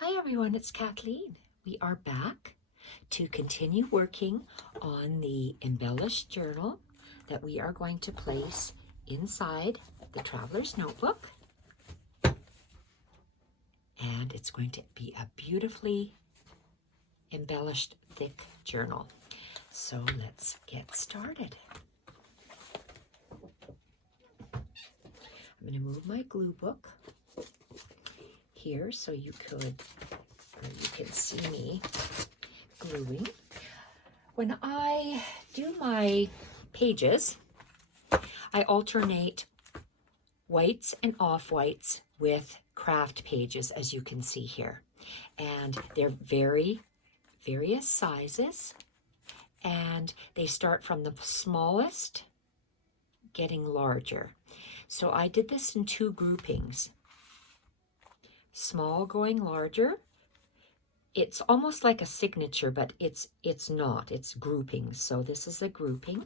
Hi everyone, it's Kathleen. We are back to continue working on the embellished journal that we are going to place inside the traveler's notebook. And it's going to be a beautifully embellished thick journal. So let's get started. I'm going to move my glue book here so you can see me gluing. When I do my pages, I alternate whites and off-whites with craft pages, as you can see here. And they're various sizes, and they start from the smallest getting larger. So I did this in two groupings. Small going larger. It's almost like a signature, but it's not. It's groupings. So this is a grouping.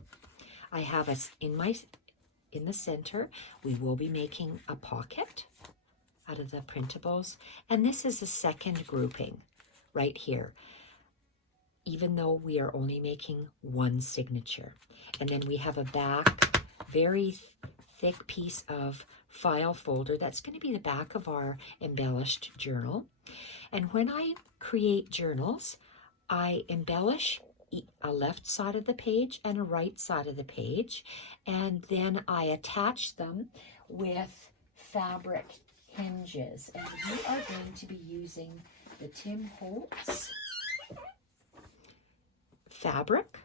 I have in the center. We will be making a pocket out of the printables, and this is a second grouping right here. Even though we are only making one signature, and then we have a back very thick piece of file folder that's going to be the back of our embellished journal. And when I create journals, I embellish a left side of the page and a right side of the page, and then I attach them with fabric hinges. And we are going to be using the Tim Holtz fabric,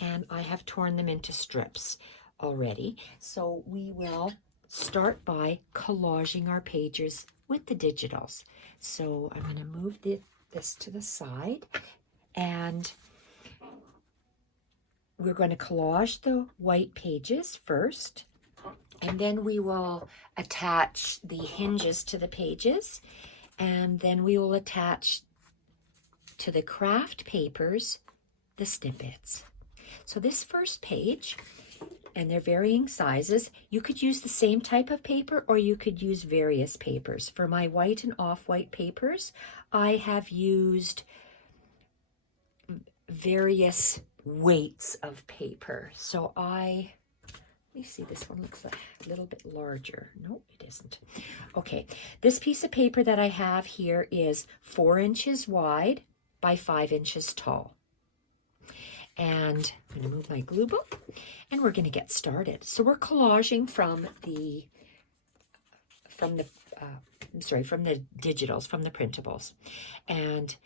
and I have torn them into strips already. So we will start by collaging our pages with the digitals. So I'm going to move this to the side, and we're going to collage the white pages first, and then we will attach the hinges to the pages, and then we will attach to the craft papers the snippets. So this first page, and they're varying sizes. You could use the same type of paper, or you could use various papers. For my white and off-white papers, I have used various weights of paper. So let me see, this one looks a little bit larger. No, it isn't. Okay, this piece of paper that I have here is 4 inches wide by 5 inches tall. And I'm going to move my glue book, and we're going to get started. So we're collaging from the digitals, from the printables. And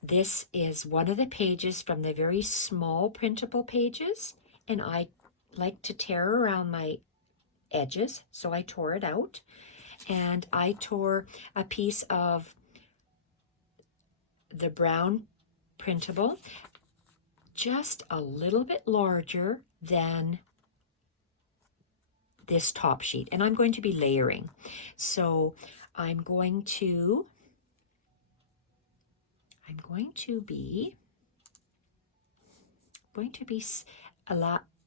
this is one of the pages from the very small printable pages, and I like to tear around my edges, so I tore it out, and I tore a piece of the brown printable just a little bit larger than this top sheet, and I'm going to be layering. So I'm going to be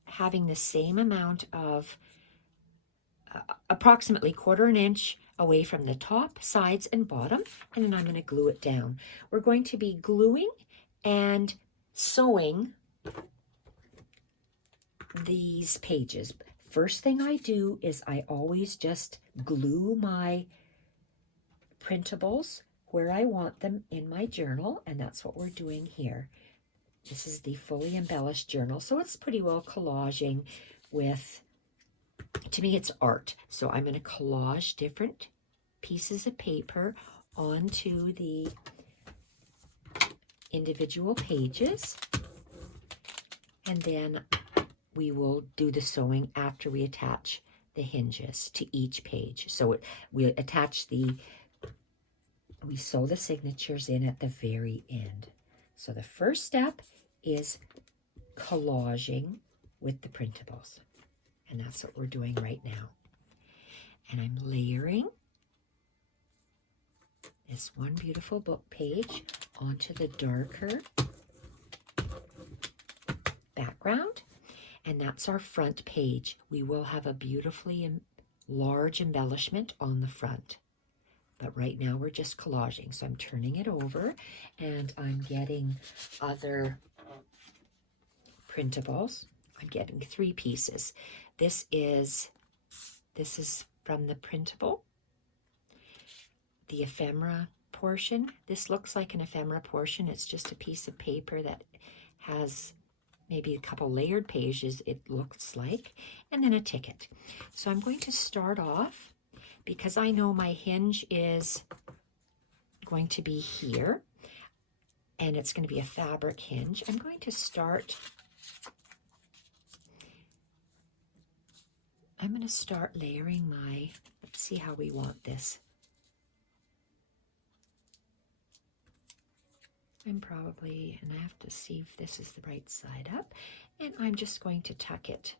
having the same amount of approximately 1/4 inch away from the top, sides, and bottom, and then I'm going to glue it down. We're going to be gluing and sewing these pages. First thing I do is I always just glue my printables where I want them in my journal, and that's what we're doing here. This is the fully embellished journal, so it's pretty well collaging with, to me, it's art. So I'm going to collage different pieces of paper onto the individual pages, and then we will do the sewing after we attach the hinges to each page. So we sew the signatures in at the very end. So the first step is collaging with the printables, and that's what we're doing right now. And I'm layering this one beautiful book page onto the darker background, and that's our front page. We will have a beautifully large embellishment on the front. But right now we're just collaging. So I'm turning it over and I'm getting other printables. I'm getting 3 pieces. This is from the printable, the ephemera portion. This looks like an ephemera portion. It's just a piece of paper that has maybe a couple layered pages, it looks like, and then a ticket. So I'm going to start off, because I know my hinge is going to be here, and it's going to be a fabric hinge. I'm going to start layering my, let's see how we want this. And I have to see if this is the right side up, and I'm just going to tuck it.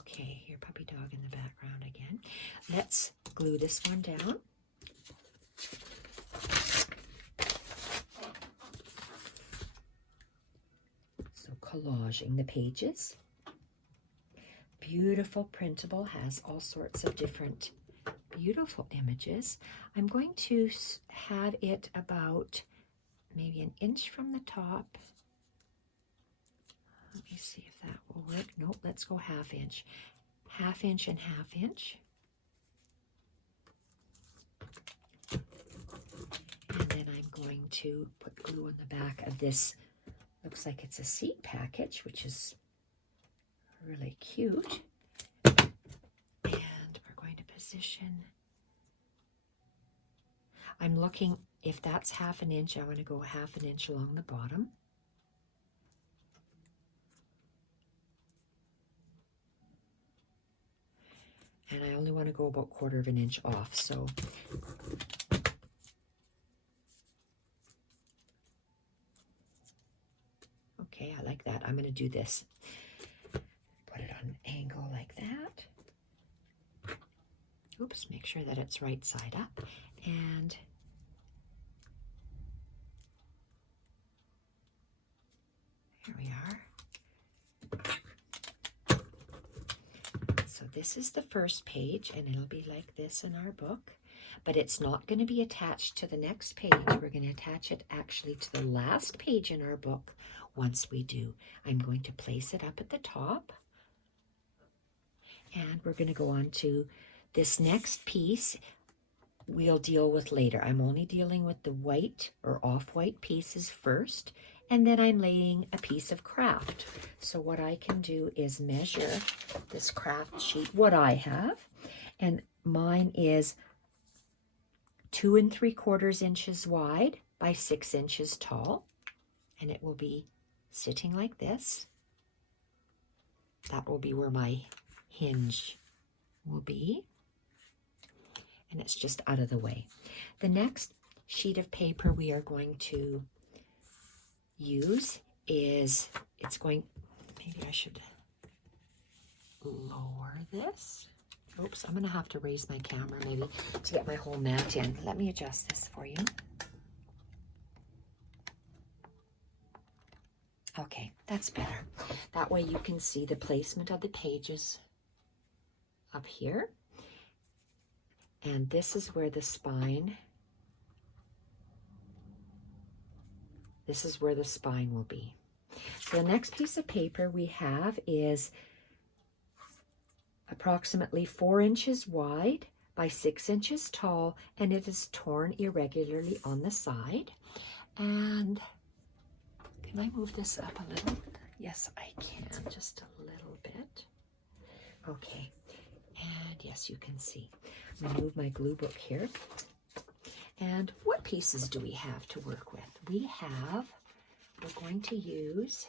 Okay, your puppy dog in the background again. Let's glue this one down. So collaging the pages. Beautiful printable, has all sorts of different beautiful images. I'm going to have it about maybe an inch from the top. Let me see if that will work. Nope, let's go ½ inch. ½ inch and ½ inch. And then I'm going to put glue on the back of this. Looks like it's a seed package, which is really cute. And we're going to position. I'm looking, if that's ½ inch, I want to go ½ inch along the bottom. And I only want to go about ½ inch off, so okay, I like that. I'm going to do this. Put it on an angle like that. Oops, make sure that it's right side up. And here we are. So this is the first page, and it'll be like this in our book, but it's not going to be attached to the next page. We're going to attach it actually to the last page in our book. Once we do, I'm going to place it up at the top, and we're going to go on to this next piece. We'll deal with later. I'm only dealing with the white or off-white pieces first, and then I'm laying a piece of craft. So what I can do is measure this craft sheet, what I have, and mine is 2 3/4 inches wide by 6 inches tall, and it will be sitting like this. That will be where my hinge will be, and it's just out of the way. The next sheet of paper we are going to use is, maybe I should lower this. Oops, I'm going to have to raise my camera maybe to get my whole mat in. Let me adjust this for you. Okay, that's better. That way you can see the placement of the pages up here. And this is where the spine, will be. So the next piece of paper we have is approximately 4 inches wide by 6 inches tall, and it is torn irregularly on the side. And can I move this up a little? Yes, I can, just a little bit. Okay, and yes, you can see. I'm going to move my glue book here. And what pieces do we have to work with? We're going to use,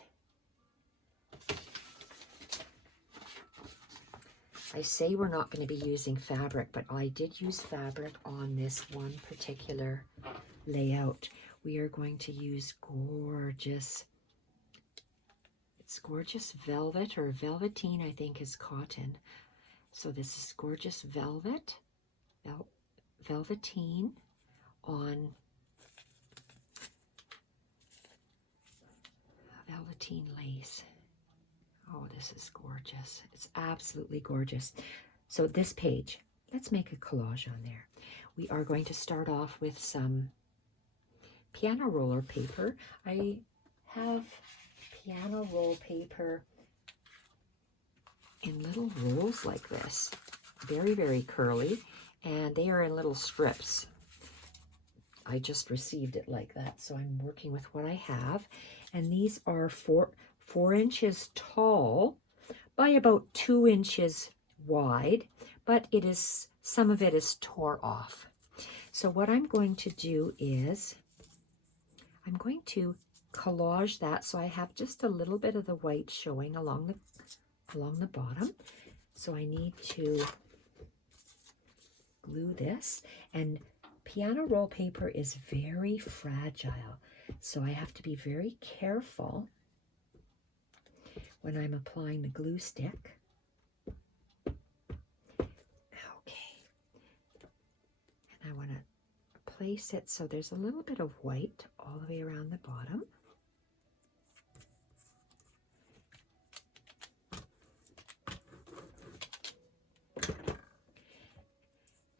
I say we're not going to be using fabric, but I did use fabric on this one particular layout. We are going to use gorgeous velvet, or velveteen, I think is cotton. So this is gorgeous velveteen on velveteen lace. this is gorgeous. It's absolutely gorgeous. So this page, let's make a collage on there. We are going to start off with some piano roller paper. I have piano roll paper in little rolls like this, very, very curly, and they are in little strips. I just received it like that, so I'm working with what I have, and these are four inches tall by about 2 inches wide, but it is, some of it is tore off. So what I'm going to do is I'm going to collage that so I have just a little bit of the white showing along the bottom. So I need to glue this, and piano roll paper is very fragile, so I have to be very careful when I'm applying the glue stick. Okay, and I want to place it so there's a little bit of white all the way around the bottom.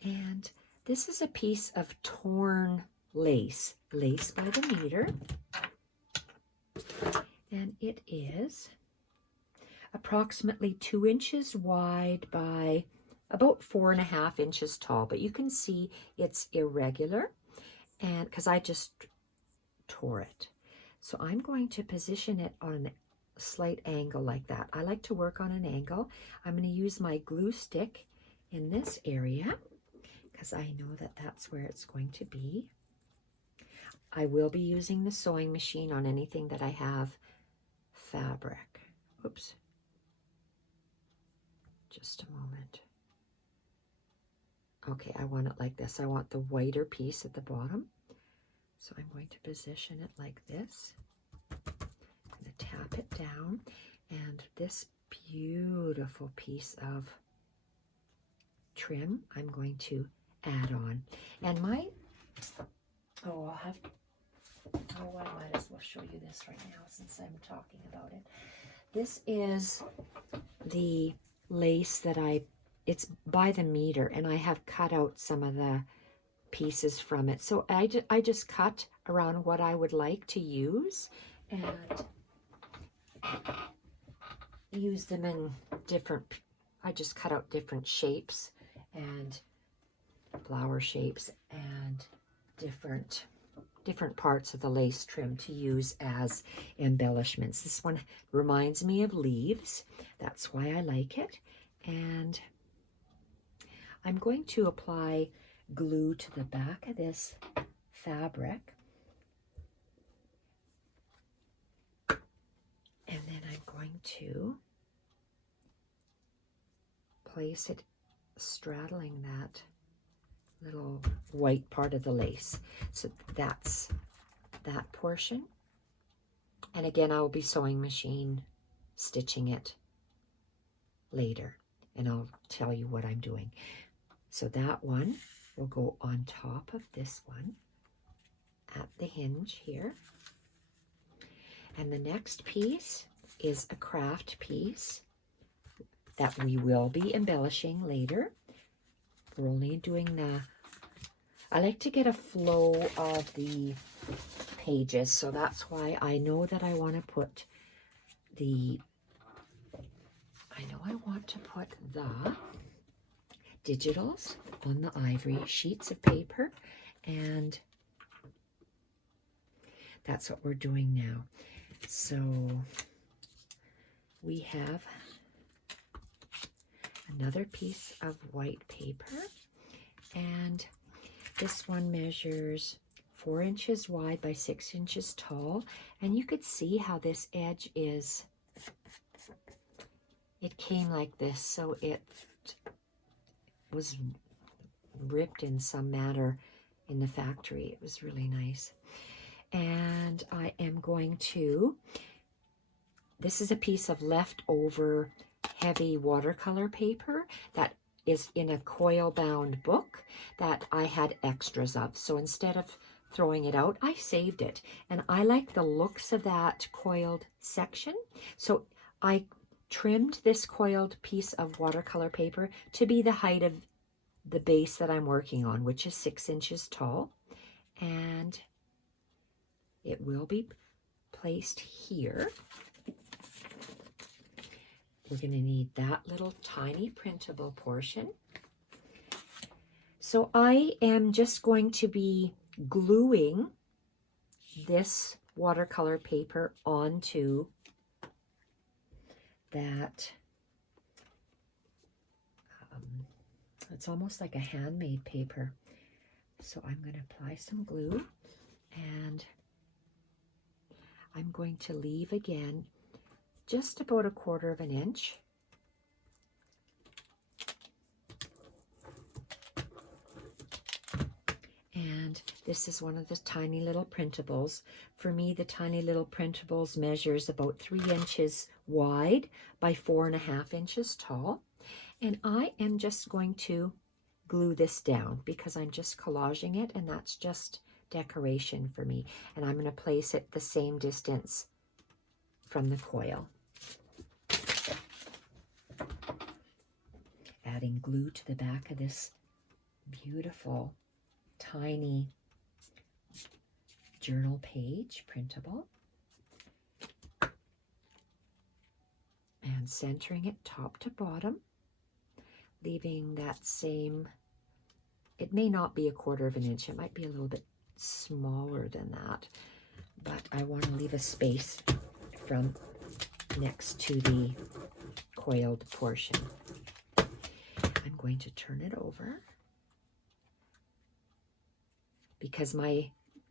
And this is a piece of torn lace by the meter, and it is approximately 2 inches wide by about 4.5 inches tall, but you can see it's irregular, and because I just tore it. So I'm going to position it on a slight angle like that. I like to work on an angle. I'm going to use my glue stick in this area, because I know that that's where it's going to be. I will be using the sewing machine on anything that I have fabric. Oops. Just a moment. Okay, I want it like this. I want the whiter piece at the bottom. So I'm going to position it like this. I'm going to tap it down, and this beautiful piece of trim I'm going to add on. And I might as well show you this right now since I'm talking about it. This is the lace that it's by the meter, and I have cut out some of the pieces from it. So I just cut around what I would like to use and use them in different, I just cut out different shapes and flower shapes and different parts of the lace trim to use as embellishments. This one reminds me of leaves. That's why I like it. And I'm going to apply glue to the back of this fabric. And then I'm going to place it straddling that little white part of the lace. So that's that portion. And again, I will be sewing machine stitching it later, and I'll tell you what I'm doing. So that one will go on top of this one at the hinge here. And the next piece is a craft piece that we will be embellishing later. We're only doing I like to get a flow of the pages, so that's why I know that I want to put the digitals on the ivory sheets of paper, and that's what we're doing now. So we have another piece of white paper, and this one measures 4 inches wide by 6 inches tall, and you could see how this edge is, it came like this, so it was ripped in some manner in the factory. It was really nice. And I am going to, this is a piece of leftover heavy watercolor paper that is in a coil bound book that I had extras of. So instead of throwing it out, I saved it. And I like the looks of that coiled section. So I trimmed this coiled piece of watercolor paper to be the height of the base that I'm working on, which is 6 inches tall. And it will be placed here. We're going to need that little tiny printable portion. So I am just going to be gluing this watercolor paper onto that. It's almost like a handmade paper. So I'm going to apply some glue, and I'm going to leave again just about 1/4 of an inch. And this is one of the tiny little printables. For me, the tiny little printables measures about 3 inches wide by 4.5 inches tall. And I am just going to glue this down because I'm just collaging it, and that's just decoration for me. And I'm going to place it the same distance from the coil. Adding glue to the back of this beautiful tiny journal page printable, and centering it top to bottom, leaving that same, it may not be 1/4 of an inch, it might be a little bit smaller than that, but I want to leave a space from next to the coiled portion. I'm going to turn it over because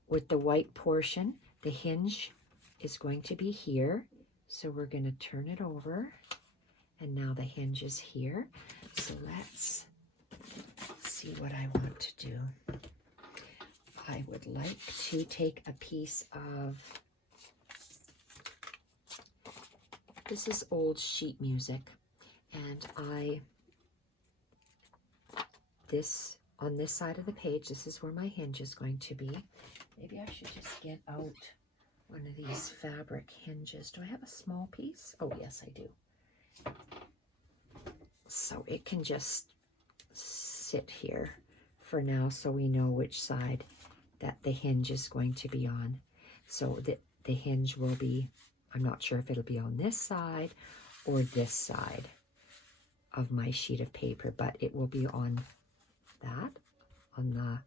with the white portion, the hinge is going to be here. So we're going to turn it over, and now the hinge is here. So let's see what I want to do. I would like to take a piece of, this is old sheet music, and on this side of the page, this is where my hinge is going to be. Maybe I should just get out one of these fabric hinges. Do I have a small piece? Oh, yes, I do. So it can just sit here for now so we know which side that the hinge is going to be on. So the hinge will be, I'm not sure if it'll be on this side or this side of my sheet of paper, but it will be on the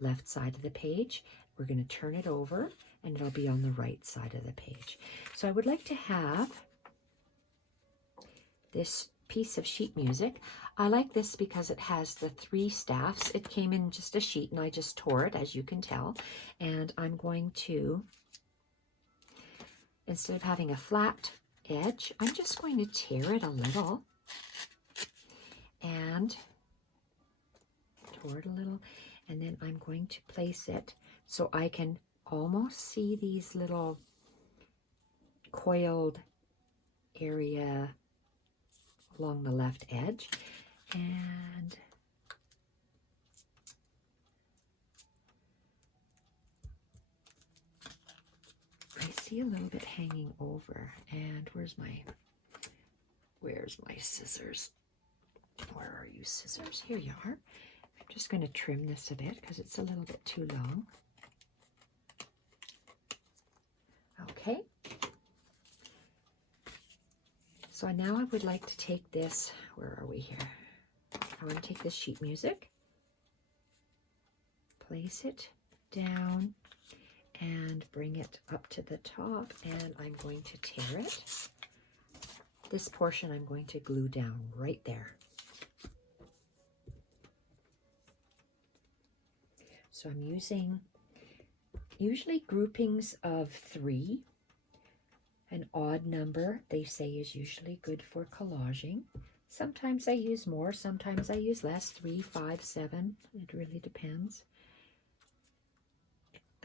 left side of the page. We're going to turn it over, and it'll be on the right side of the page. So I would like to have this piece of sheet music. I like this because it has the 3 staffs. It came in just a sheet, and I just tore it, as you can tell. And I'm going to, instead of having a flat edge, I'm just going to tear it a little and tore it a little, and then I'm going to place it so I can almost see these little coiled area along the left edge, and I see a little bit hanging over. And where's my scissors? Where are you, scissors? Here you are. I'm just going to trim this a bit because it's a little bit too long. Okay. So now I would like to take this, where are we here? I want to take this sheet music, place it down, and bring it up to the top, and I'm going to tear it. This portion I'm going to glue down right there. So I'm using usually groupings of 3. An odd number, they say, is usually good for collaging. Sometimes I use more, sometimes I use less, 3, 5, 7. It really depends.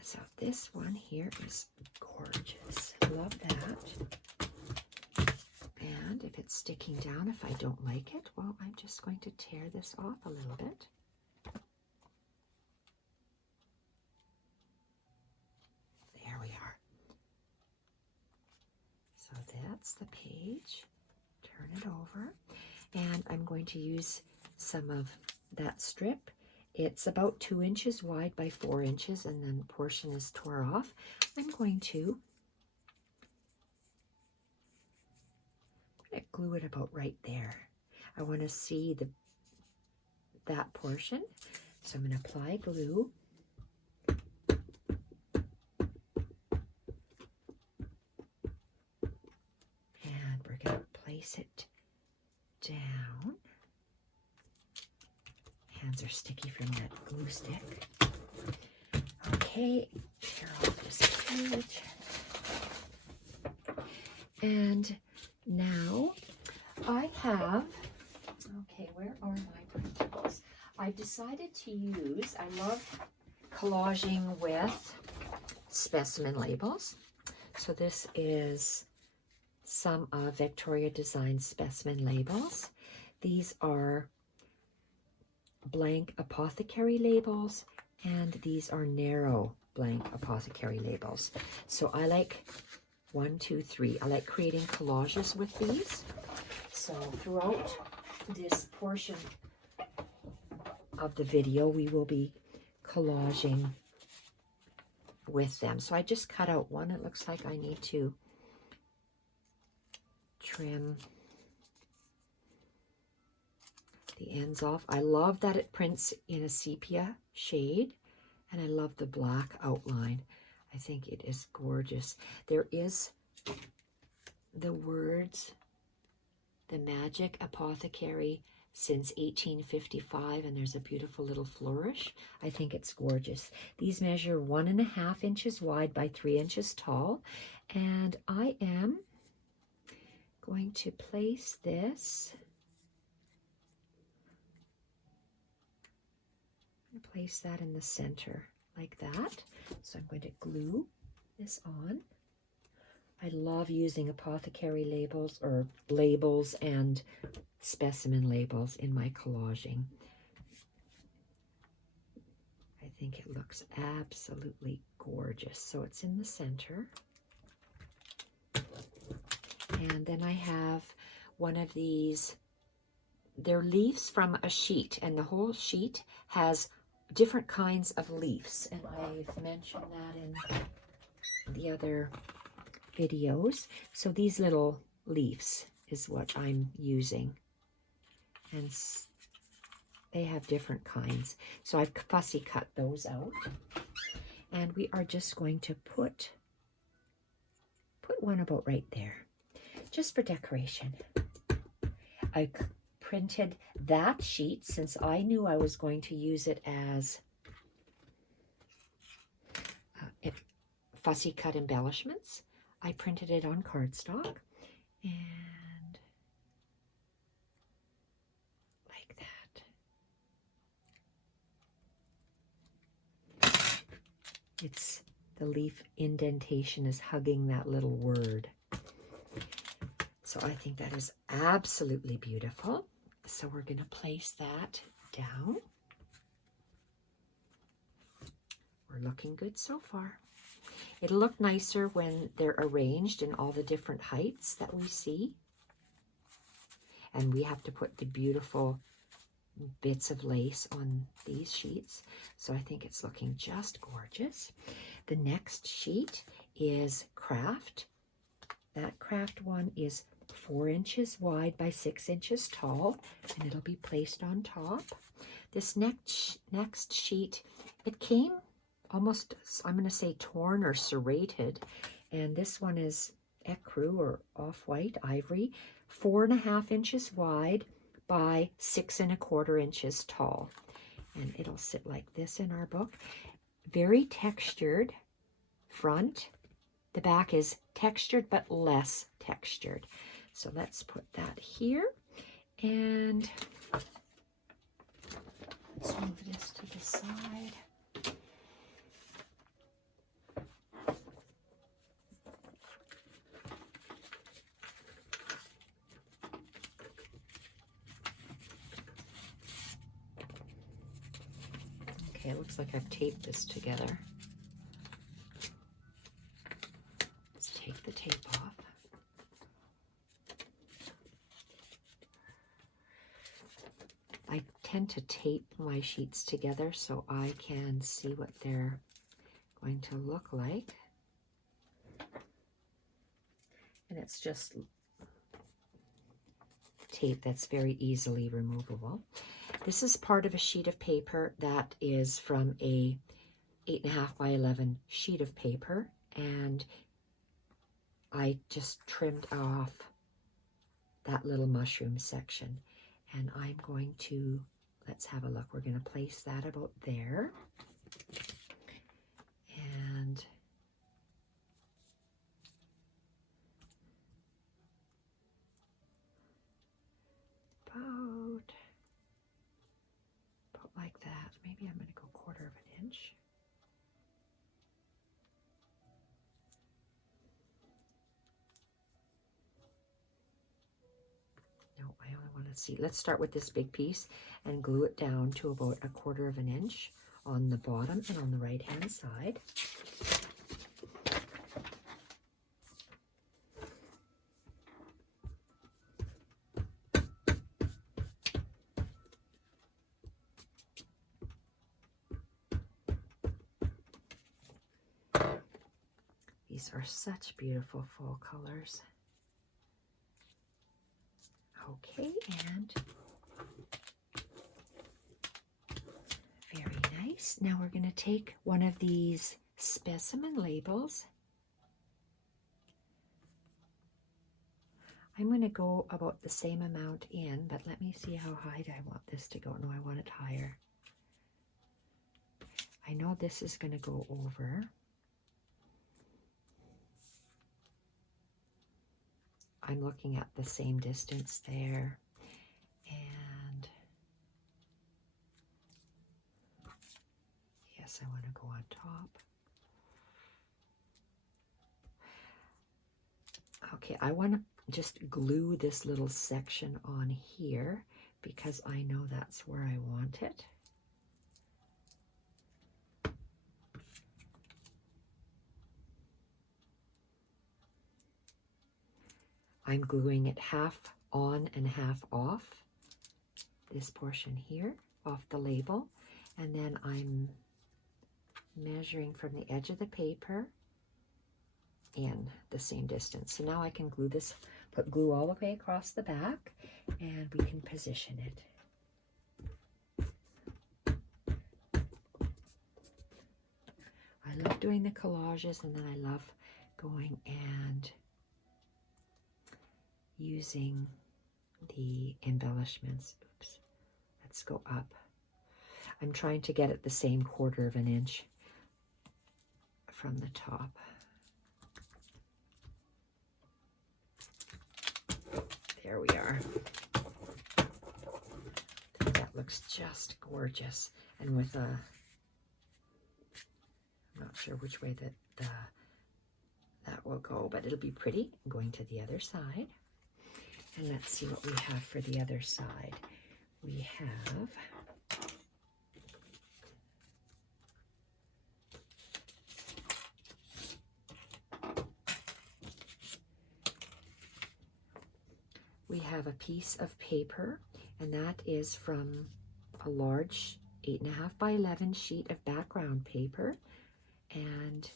So this one here is gorgeous. Love that. And if it's sticking down, if I don't like it, well, I'm just going to tear this off a little bit. There we are. So that that's the page. Turn it over. And I'm going to use some of that strip. It's about 2 inches wide by 4 inches, and then a portion is tore off. I'm going to glue it about right there. I want to see that portion. So I'm going to apply glue. And we're going to place it down. Hands are sticky from that glue stick. Okay, tear off this page. And now I have, okay, where are my printables? I've decided to use, I love collaging with specimen labels. So this is some of Victoria Design specimen labels. These are blank apothecary labels, and these are narrow blank apothecary labels. So I like 1, 2, 3. I like creating collages with these. So throughout this portion of the video, we will be collaging with them. So I just cut out one. It looks like I need to trim the ends off. I love that it prints in a sepia shade, and I love the black outline. I think it is gorgeous. There is the words, the Magic Apothecary since 1855, and there's a beautiful little flourish. I think it's gorgeous. These measure 1.5 inches wide by 3 inches tall, and I am going to place this. Place that in the center like that. So I'm going to glue this on. I love using apothecary labels or labels and specimen labels in my collaging. I think it looks absolutely gorgeous. So it's in the center. And then I have one of these, they're leaves from a sheet, and the whole sheet has different kinds of leaves, and I've mentioned that in the other videos. So these little leaves is what I'm using, and they have different kinds. So I've fussy cut those out, and we are just going to put one about right there, just for decoration. I printed that sheet since I knew I was going to use it as fussy cut embellishments. I printed it on cardstock, and like that. It's the leaf indentation is hugging that little word. So I think that is absolutely beautiful. So we're going to place that down. We're looking good so far. It'll look nicer when they're arranged in all the different heights that we see. And we have to put the beautiful bits of lace on these sheets. So I think it's looking just gorgeous. The next sheet is craft. That craft one is 4 inches wide by 6 inches tall, and it'll be placed on top. This next sheet, it came almost, I'm going to say torn or serrated, and this one is ecru or off-white ivory, 4.5 inches wide by 6 1/4 inches tall, and it'll sit like this in our book. Very textured front. The back is textured but less textured. So let's put that here, and let's move this to the side. Okay, it looks like I've taped this together. Let's take the tape off. tend to tape my sheets together so I can see what they're going to look like. And it's just tape that's very easily removable. This is part of a sheet of paper that is from a 8.5 by 11 sheet of paper, and I just trimmed off that little mushroom section. And I'm going to, let's have a look. We're going to place that about there. And about like that. Maybe I'm going to go 1/4 of an inch. No, I only want to see. Let's start with this big piece and glue it down to about 1/4 of an inch on the bottom and on the right hand side. These are such beautiful fall colors. Okay, and very nice. Now we're going to take one of these specimen labels. I'm going to go about the same amount in, but let me see how high I want this to go. No, I want it higher. I know this is going to go over. I'm looking at the same distance there, and yes, I want to go on top. Okay, I want to just glue this little section on here because I know that's where I want it. I'm gluing it half on and half off, this portion here, off the label, and then I'm measuring from the edge of the paper in the same distance. So now I can glue this, put glue all the way across the back, and we can position it. I love doing the collages, and then I love going and using the embellishments. Oops, let's go up. I'm trying to get it the same 1/4 of an inch from the top. There we are. That looks just gorgeous. And with a, I'm not sure which way that will go, but it'll be pretty. I'm going to the other side. And let's see what we have for the other side. We have a piece of paper, and that is from a large 8.5 by 11 sheet of background paper. And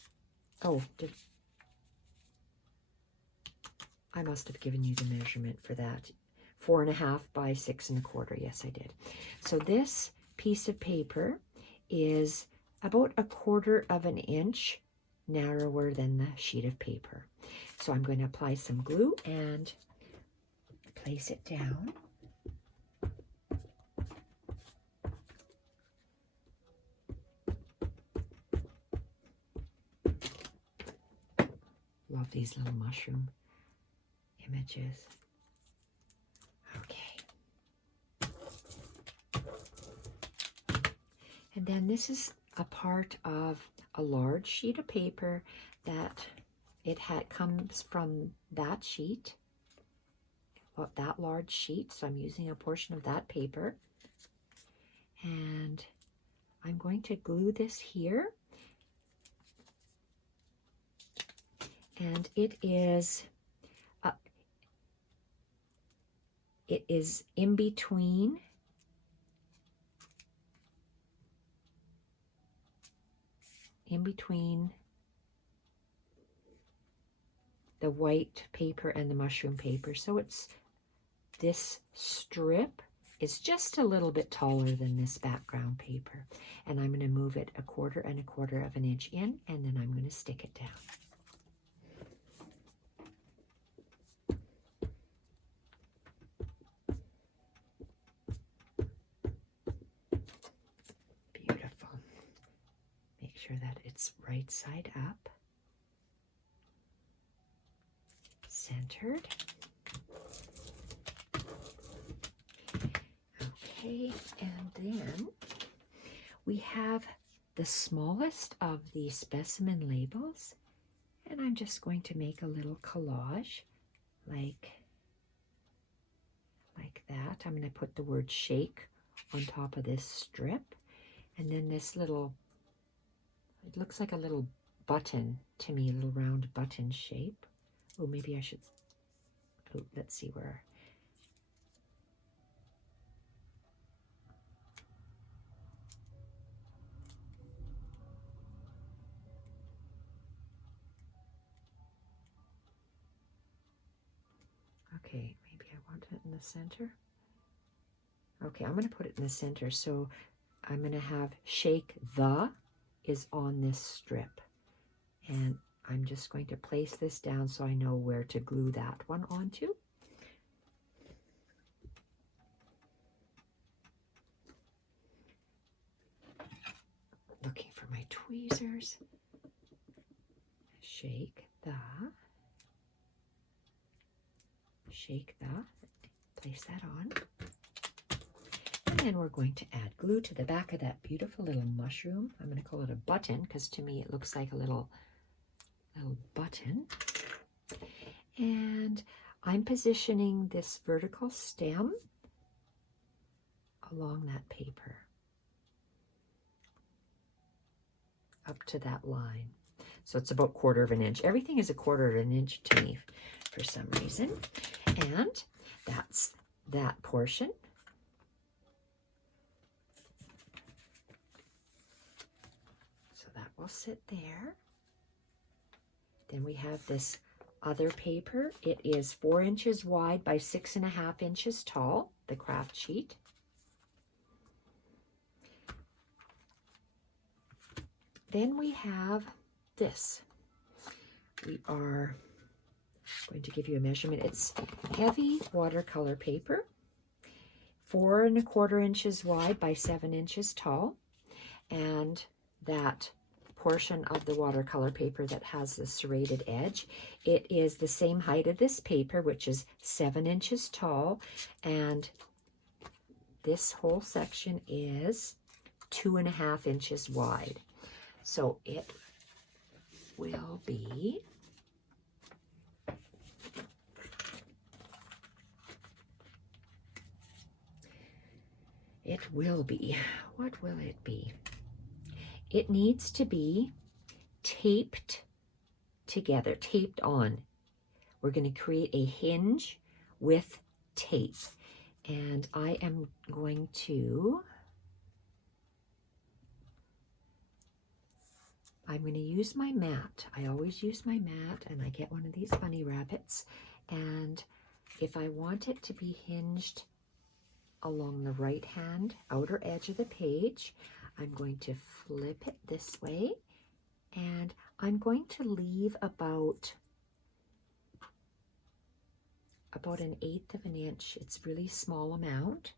I must have given you the measurement for that. 4.5 by 6.25. Yes, I did. So this piece of paper is about 1/4 of an inch narrower than the sheet of paper. So I'm going to apply some glue and place it down. Love these little mushroom images. Okay. And then this is a part of a large sheet of paper that comes from that sheet, about that large sheet. So I'm using a portion of that paper. And I'm going to glue this here. And it is in between in between the white paper and the mushroom paper. So it's this strip is just a little bit taller than this background paper. And I'm going to move it 1/4 and 1/4 of an inch in, and then I'm going to stick it down. Beautiful. Make sure that it's right side up. Centered. Okay, and then we have the smallest of the specimen labels, and I'm just going to make a little collage like that. I'm going to put the word shake on top of this strip, and then this little, it looks like a little button to me, a little round button shape. Oh, maybe I should, oh, let's see where. Okay, maybe I want it in the center. Okay, I'm going to put it in the center. So I'm going to have shake the is on this strip. And I'm just going to place this down so I know where to glue that one onto. Looking for my tweezers. Shake the. Shake the. Place that on. And then we're going to add glue to the back of that beautiful little mushroom. I'm going to call it a button because to me it looks like a little button. And I'm positioning this vertical stem along that paper up to that line. So it's about 1/4 of an inch. Everything is 1/4 of an inch to me for some reason. And that's that portion. So that will sit there. Then we have this other paper. It is 4 inches wide by 6.5 inches tall, the craft sheet. Then we have this. We are going to give you a measurement. It's heavy watercolor paper, 4 1/4 inches wide by 7 inches tall, and that portion of the watercolor paper that has the serrated edge, it is the same height of this paper, which is 7 inches tall, and this whole section is 2.5 inches wide. So it will be what will it be? It needs to be taped together, taped on. We're going to create a hinge with tape. And I am going to, use my mat. I always use my mat, and I get one of these bunny rabbits. And if I want it to be hinged along the right hand outer edge of the page, I'm going to flip it this way, and I'm going to leave about 1/8 of an inch. It's a really small amount.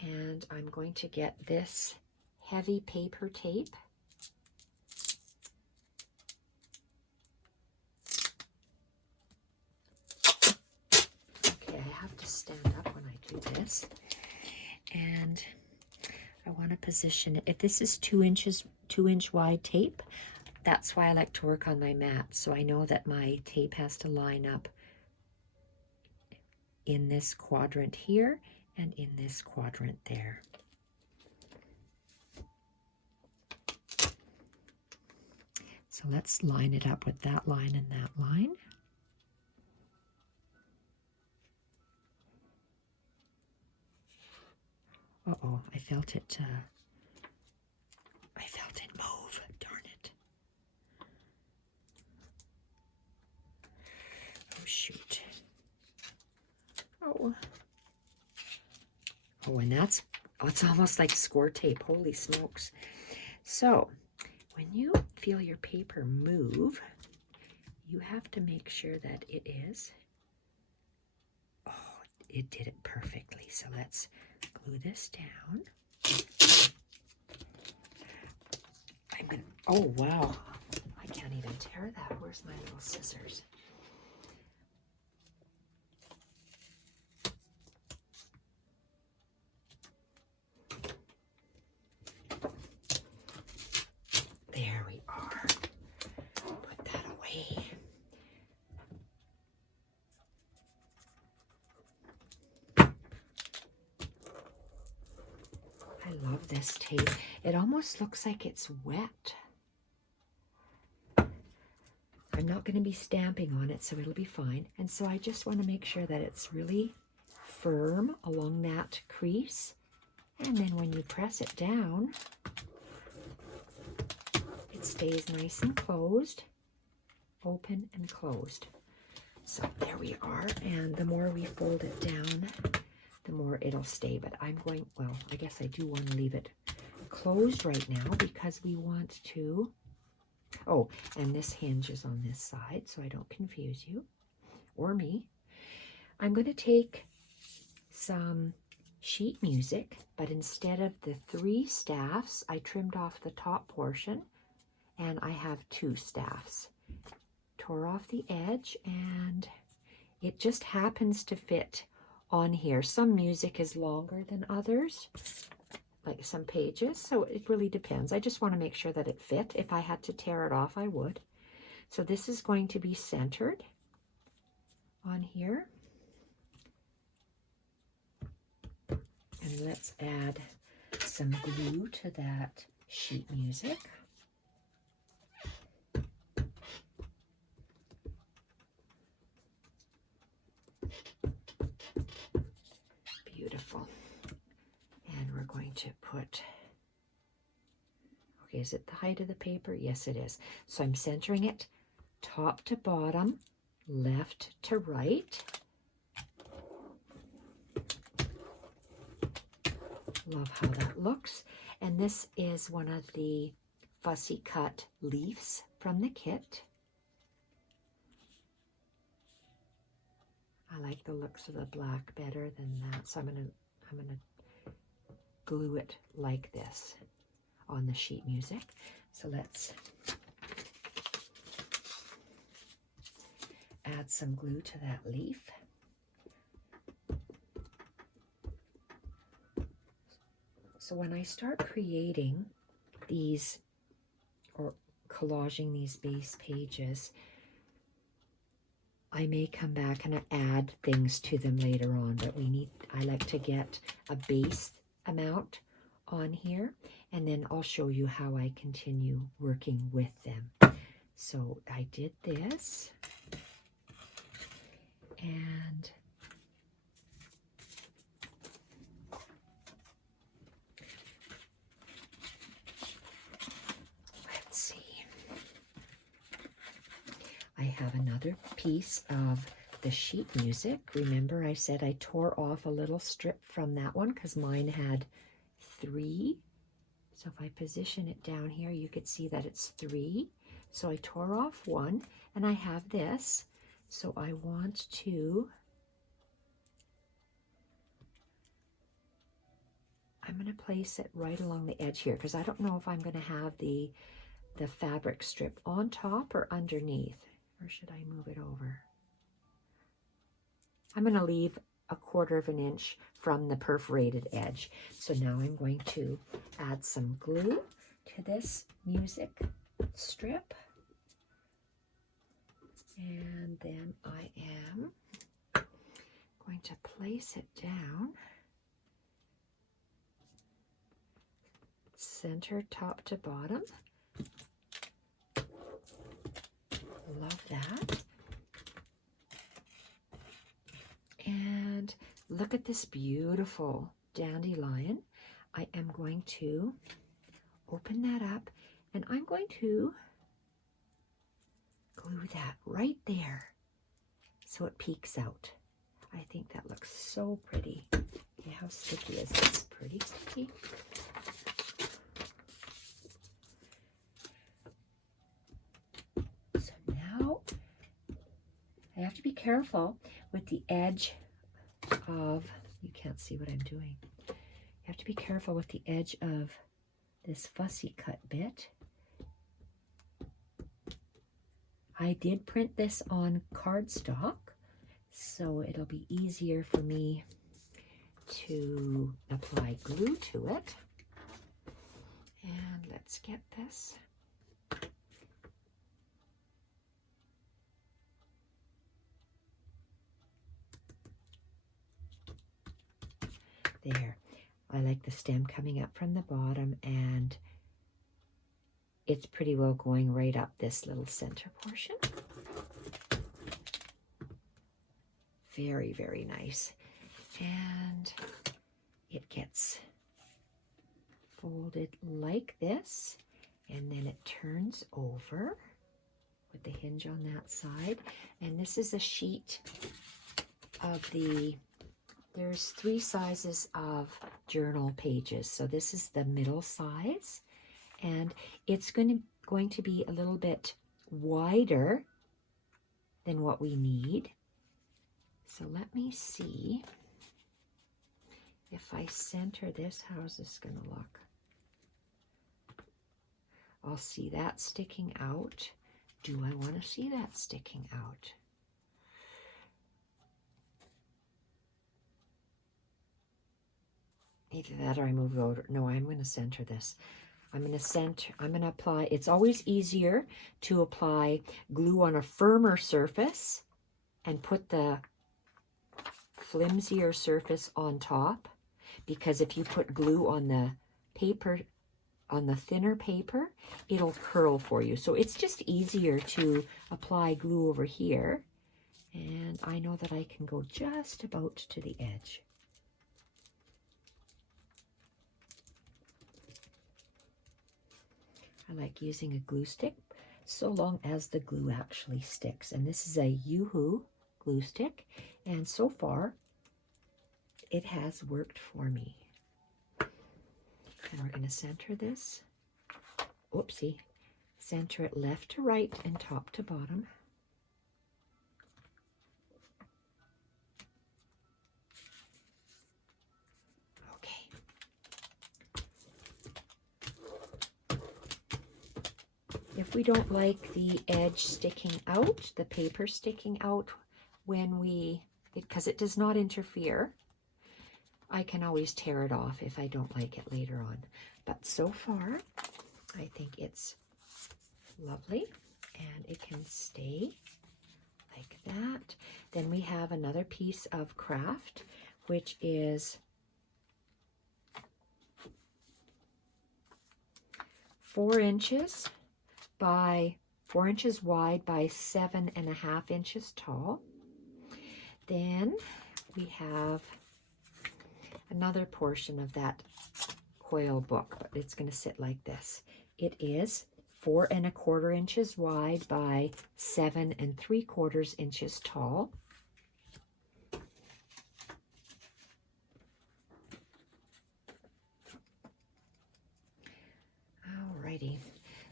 And I'm going to get this heavy paper tape. Okay, I have to stand up when I do this. And I want to position it. If this is 2-inch wide tape, that's why I like to work on my mat. So I know that my tape has to line up in this quadrant here and in this quadrant there. So let's line it up with that line and that line. Uh-oh, I felt it move. shoot. Oh. Oh, and it's almost like score tape. Holy smokes. So, when you feel your paper move, you have to make sure that it is. Oh, it did it perfectly. So let's glue this down. Oh, wow. I can't even tear that. Where's my little scissors? There we are. Put that away. I love this tape. It almost looks like it's wet. I'm not going to be stamping on it, so it'll be fine. And so I just want to make sure that it's really firm along that crease. And then when you press it down, it stays nice and closed, open and closed. So there we are. And the more we fold it down, the more it'll stay. But I'm going, well, I guess I do want to leave it closed right now because we want to, oh, and this hinge is on this side, so I don't confuse you or me. I'm going to take some sheet music, but instead of the 3 staffs, I trimmed off the top portion, and I have 2 staffs. Tore off the edge, and it just happens to fit on here. Some music is longer than others, like some pages, so it really depends. I just want to make sure that it fit. If I had to tear it off, I would. So this is going to be centered on here. And let's add some glue to that sheet music. Beautiful. And we're going to put, okay, is it the height of the paper? Yes, it is. So I'm centering it top to bottom, left to right. Love how that looks. And this is one of the fussy cut leaves from the kit. I like the looks of the black better than that, so I'm gonna glue it like this on the sheet music. So let's add some glue to that leaf. So when I start creating these or collaging these base pages, I may come back and add things to them later on, but I like to get a base amount on here, and then I'll show you how I continue working with them. So I did this, and let's see. I have another piece of the sheet music. Remember I said I tore off a little strip from that one because mine had 3. So if I position it down here, you could see that it's 3. So I tore off 1, and I have this. So I want to, I'm going to place it right along the edge here because I don't know if I'm going to have the fabric strip on top or underneath. Or should I move it over? I'm going to leave 1/4 of an inch from the perforated edge. So now I'm going to add some glue to this music strip. And then I am going to place it down, center top to bottom. Love that. And look at this beautiful dandelion. I am going to open that up, and I'm going to glue that right there. so it peeks out. I think that looks so pretty. Okay, how sticky is this? Pretty sticky. So now I have to be careful with the edge of, you can't see what I'm doing. You have to be careful with the edge of this fussy cut bit. I did print this on cardstock, so it'll be easier for me to apply glue to it. And let's get this. There. I like the stem coming up from the bottom, and it's pretty well going right up this little center portion. Very, very nice. And it gets folded like this, and then it turns over with the hinge on that side. And this is a sheet of there's 3 sizes of journal pages. So this is the middle size, and it's going to be a little bit wider than what we need. So let me see if I center this, how's this going to look? I'll see that sticking out. Do I want to see that sticking out? Either that or I move it over. No, I'm going to center this. I'm going to apply, it's always easier to apply glue on a firmer surface and put the flimsier surface on top, because if you put glue on the paper, on the thinner paper, it'll curl for you. So it's just easier to apply glue over here. And I know that I can go just about to the edge. I like using a glue stick so long as the glue actually sticks. And this is a Yoo-Hoo glue stick, and so far it has worked for me. And we're going to center this. Oopsie. Center it left to right and top to bottom. If we don't like the edge sticking out, the paper sticking out because it does not interfere, I can always tear it off if I don't like it later on. But so far, I think it's lovely, and it can stay like that. Then we have another piece of craft, which is 4 inches by 4 inches wide by 7.5 inches tall. Then we have another portion of that coil book, but it's going to sit like this. It is 4 1/4 inches wide by 7 3/4 inches tall. Alrighty.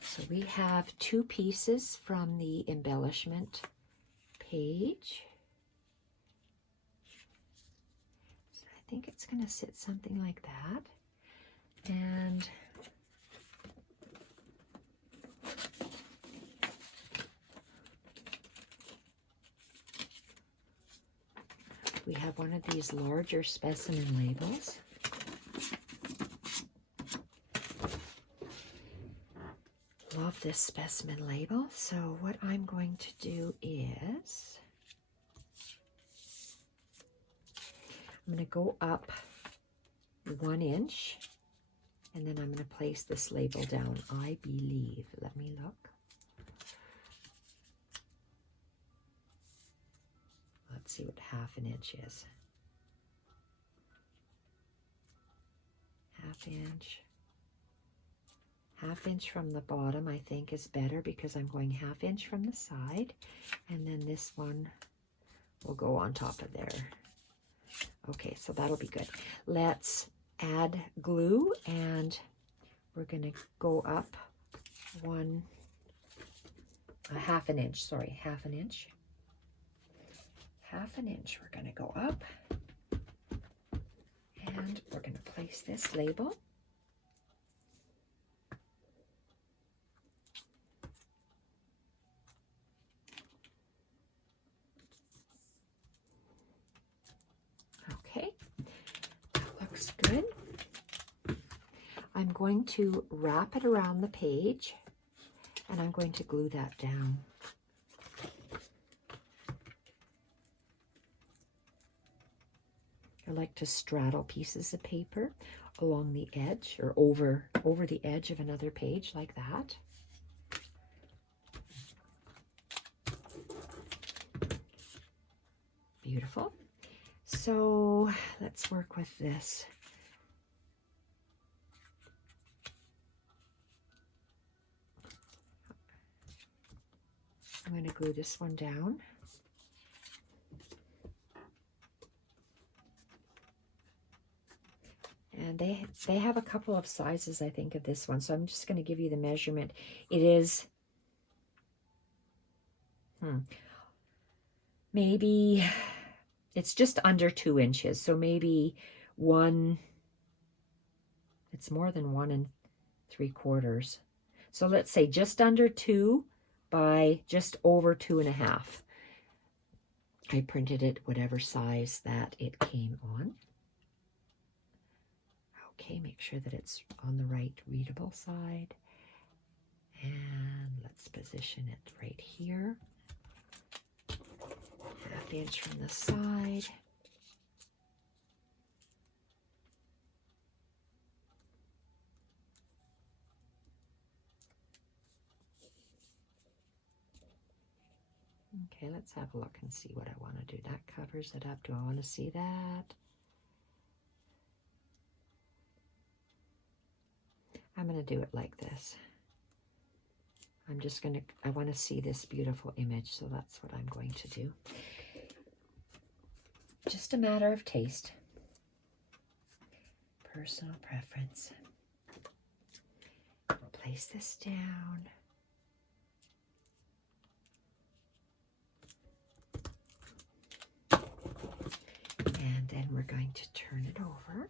So we have 2 pieces from the embellishment page. So I think it's going to sit something like that. And we have one of these larger specimen labels. Love this specimen label. So what I'm going to do is I'm going to go up 1 inch, and then I'm going to place this label down, I believe. Let me look. Let's see what 1/2 inch is. 1/2 inch. 1/2 inch from the bottom, I think, is better because I'm going 1/2 inch from the side. And then this one will go on top of there. Okay, so that'll be good. Let's add glue, and we're going to go up half an inch, sorry, half an inch. Half an inch we're going to go up, and we're going to place this label. Okay, that looks good. I'm going to wrap it around the page, and I'm going to glue that down. I like to straddle pieces of paper along the edge or over the edge of another page like that. Beautiful. So let's work with this. I'm going to glue this one down. And they have a couple of sizes, I think, of this one. So I'm just going to give you the measurement. It is maybe, it's just under 2 inches. So maybe it's more than 1 3/4. So let's say just under 2 by just over 2.5. I printed it whatever size that it came on. Okay, make sure that it's on the right readable side. And let's position it right here. Half inch from the side. Okay, let's have a look and see what I want to do. That covers it up. Do I want to see that? I'm going to do it like this. I want to see this beautiful image, so that's what I'm going to do. Just a matter of taste. Personal preference. Place this down. And then we're going to turn it over.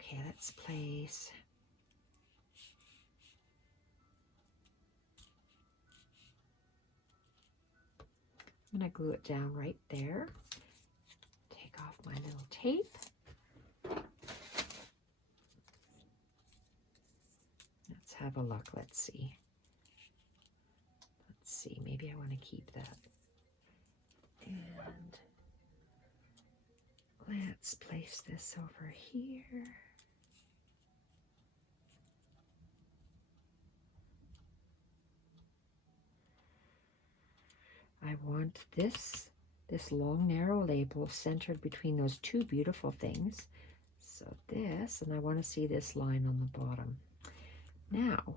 Okay, let's place I'm going to glue it down right there. Take off my little tape. Let's have a look. Let's see. Let's see. Maybe I want to keep that. And let's place this over here. I want this long narrow label centered between those two beautiful things. So this, and I want to see this line on the bottom. Now,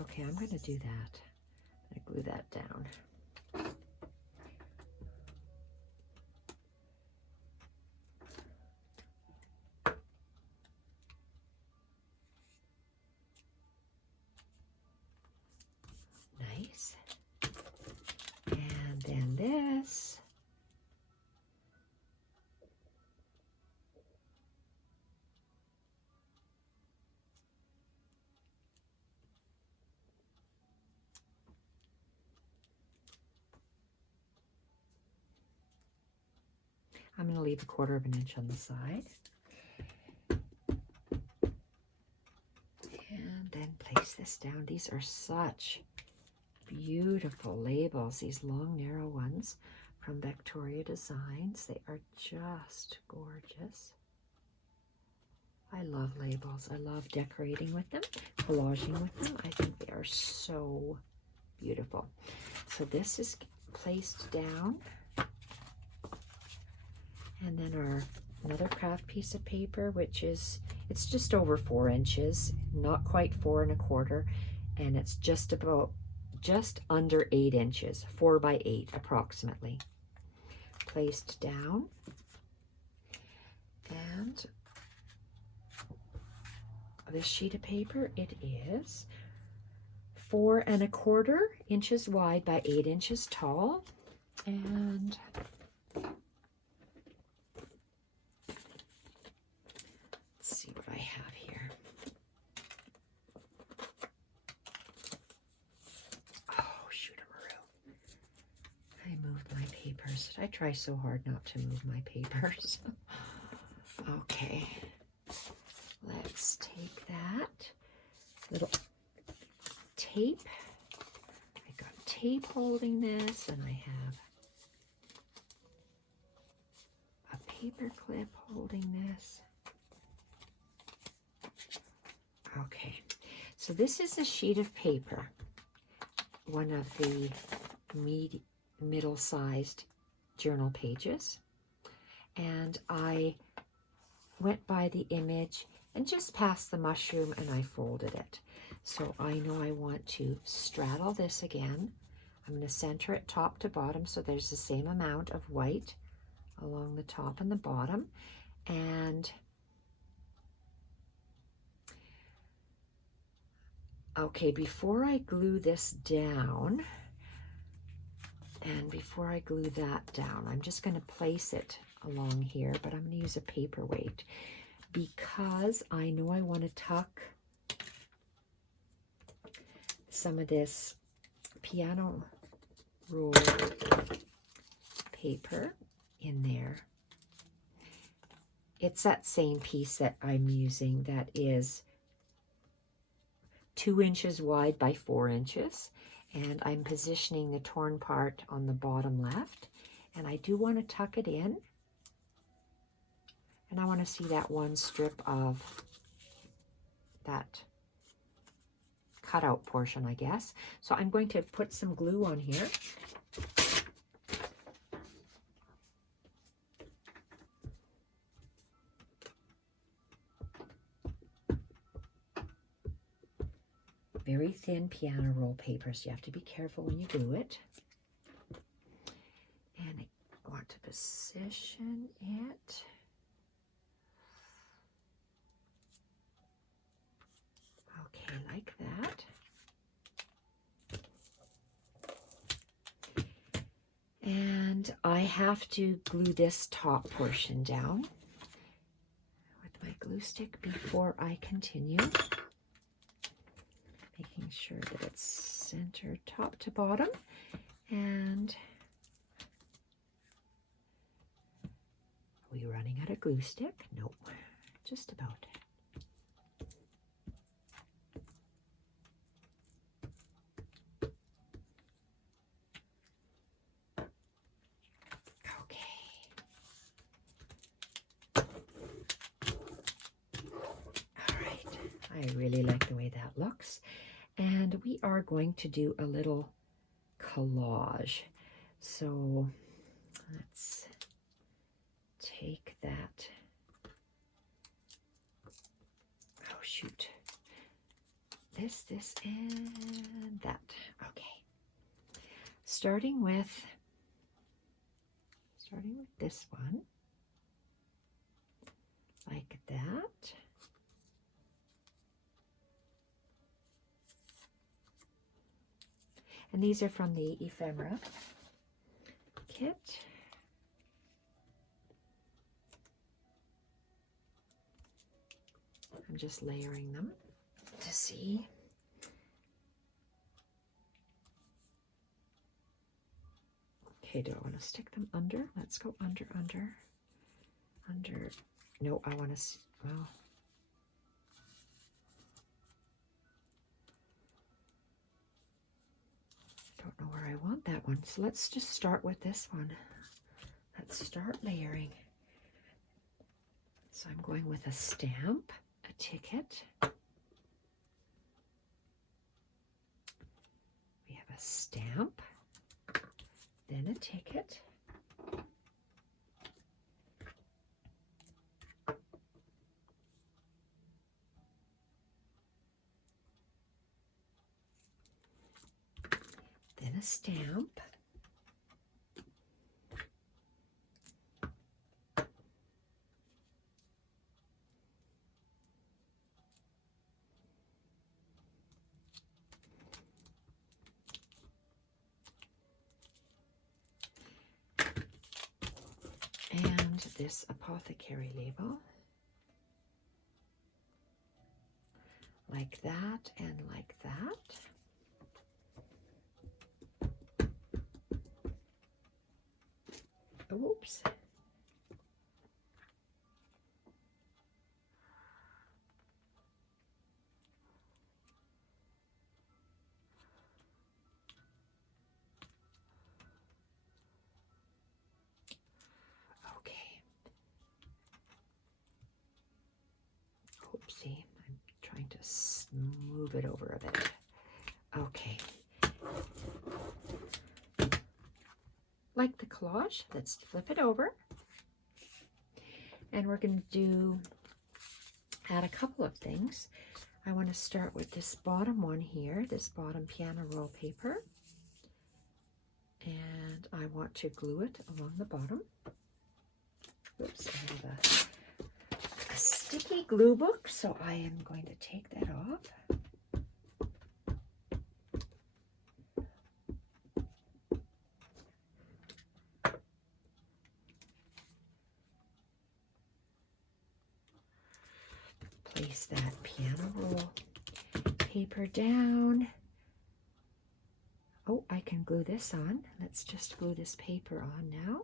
okay, I'm going to do that. I glue that down. Nice. And then this. I'm going to leave 1/4 inch on the side. And then place this down. These are such beautiful labels, these long, narrow ones from Victoria Designs. They are just gorgeous. I love labels. I love decorating with them, collaging with them. I think they are so beautiful. So this is placed down. And then another craft piece of paper, which is, it's just over 4 inches, not quite 4 1/4, and it's just under 8 inches, 4 by 8 approximately. Placed down. And this sheet of paper, it is 4 1/4 inches wide by 8 inches tall. And let's see what I have here. Oh, shoot-a-maroo. I moved my papers. I try so hard not to move my papers. Okay. Let's take that little tape. I got tape holding this, and I have a paper clip holding this. Okay, so this is a sheet of paper, one of the middle-sized journal pages, and I went by the image and just past the mushroom, and I folded it. So I know I want to straddle this again. I'm going to center it top to bottom so there's the same amount of white along the top and the bottom. And okay, before I glue this down, and before I glue that down, I'm just going to place it along here, but I'm going to use a paperweight because I know I want to tuck some of this piano roll paper in there. It's that same piece that I'm using that is 2 inches wide by 4 inches, and I'm positioning the torn part on the bottom left, and I do want to tuck it in, and I want to see that one strip of that cutout portion, I guess. So I'm going to put some glue on here. Very thin piano roll paper, so you have to be careful when you glue it. And I want to position it. Okay, like that. And I have to glue this top portion down with my glue stick before I continue. Making sure that it's centered top to bottom. And are we running out of glue stick? Nope, just about. I really like the way that looks. And we are going to do a little collage. So let's take that. Oh, shoot. This, and that. Okay. Starting with this one. Like that. And these are from the ephemera kit. I'm just layering them to see. Okay, do I want to stick them under? Let's go under. No, I want to, well, don't know where I want that one. So let's just start with this one. Let's start layering. So I'm going with a stamp, a ticket. We have a stamp, then a ticket. Then a stamp. And this apothecary label. Like that and like that. Oops. Okay. Oopsie. I'm trying to move it over a bit. Okay. Like the collage, let's flip it over. And we're going to add a couple of things. I want to start with this bottom one here, this bottom piano roll paper. And I want to glue it along the bottom. Oops, I have a sticky glue book, so I am going to take that off. Place that piano roll paper down. Oh, I can glue this on. Let's just glue this paper on now.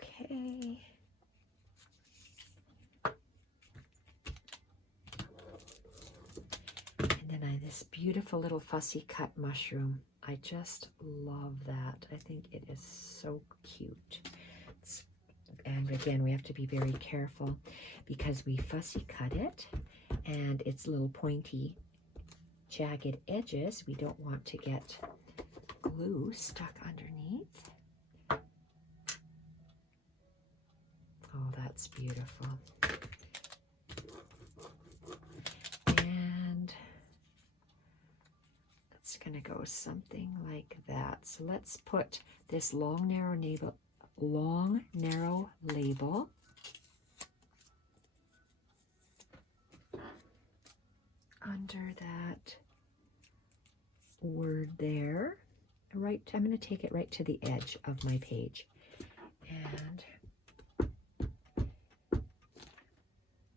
Okay. And then this beautiful little fussy cut mushroom. I just love that. I think it is so cute. And again, we have to be very careful because we fussy cut it and it's little pointy, jagged edges. We don't want to get glue stuck underneath. Oh, that's beautiful. And it's going to go something like that. So let's put this long, narrow label under that word there. Right, I'm going to take it right to the edge of my page and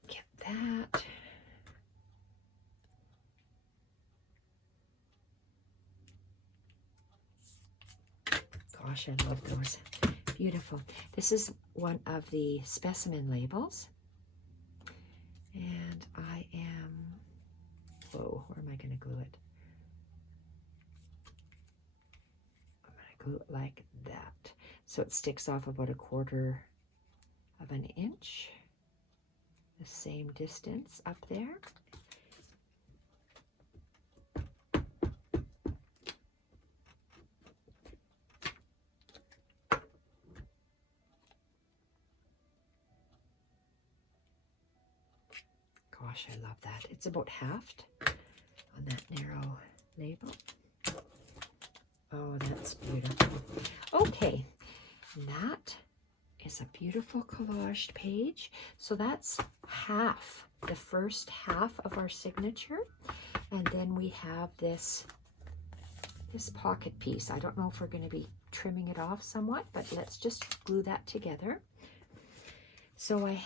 get that. Gosh, I love those. Beautiful. This is one of the specimen labels. And I am, whoa, where am I going to glue it? I'm going to glue it like that. So it sticks off about 1/4 of an inch. The same distance up there. Gosh, I love that. It's about halved on that narrow label. Oh, that's beautiful. Okay, that is a beautiful collaged page. So that's half, the first half of our signature. And then we have this pocket piece. I don't know if we're going to be trimming it off somewhat, but let's just glue that together. So I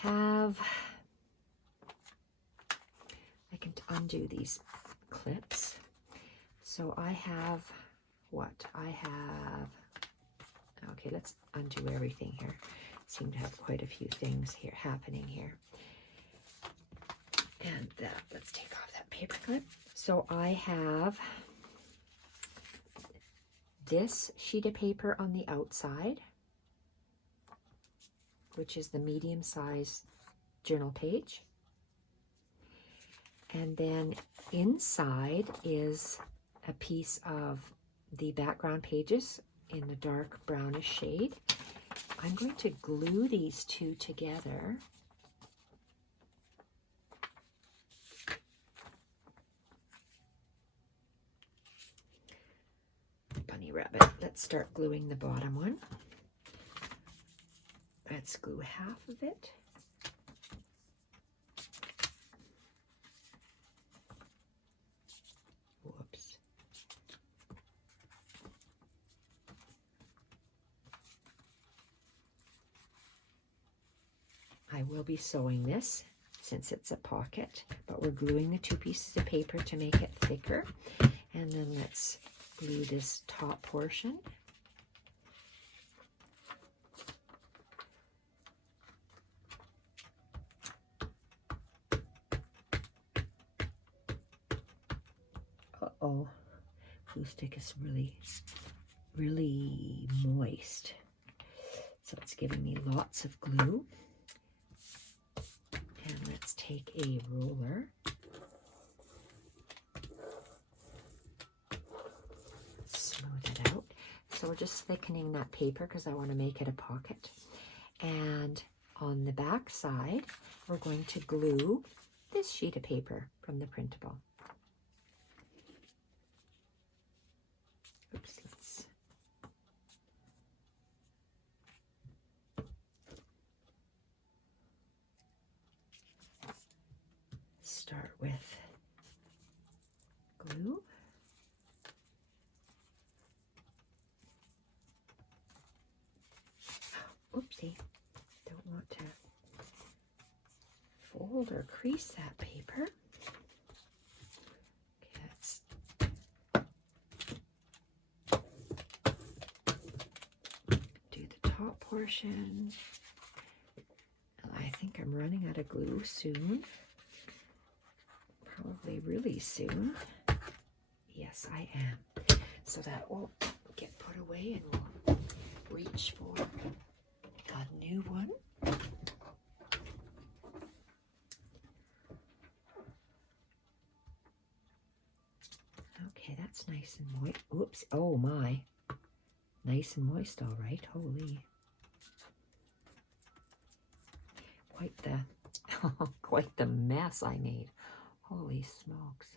can undo these clips. So I have what? Okay, let's undo everything here. seem to have quite a few things here happening here. And let's take off that paper clip. So I have this sheet of paper on the outside, which is the medium size journal page. And then inside is a piece of the background pages in the dark brownish shade. I'm going to glue these two together. Bunny rabbit. Let's start gluing the bottom one. Let's glue half of it. Whoops. I will be sewing this since it's a pocket, but we're gluing the two pieces of paper to make it thicker. And then let's glue this top portion. Uh-oh, glue stick is really moist. So it's giving me lots of glue. And let's take a roller. Smooth it out. So we're just thickening that paper because I want to make it a pocket. And on the back side, we're going to glue this sheet of paper from the printable. Oops, let's start with glue. Oopsie, don't want to fold or crease that paper. Okay, let's do the top portion. I think I'm running out of glue soon. Probably really soon. Yes, I am. So that will get put away and we'll reach for a new one. Okay, that's nice and moist. Oops, oh my. Nice and moist, all right. Holy. Quite the mess I made. Holy smokes.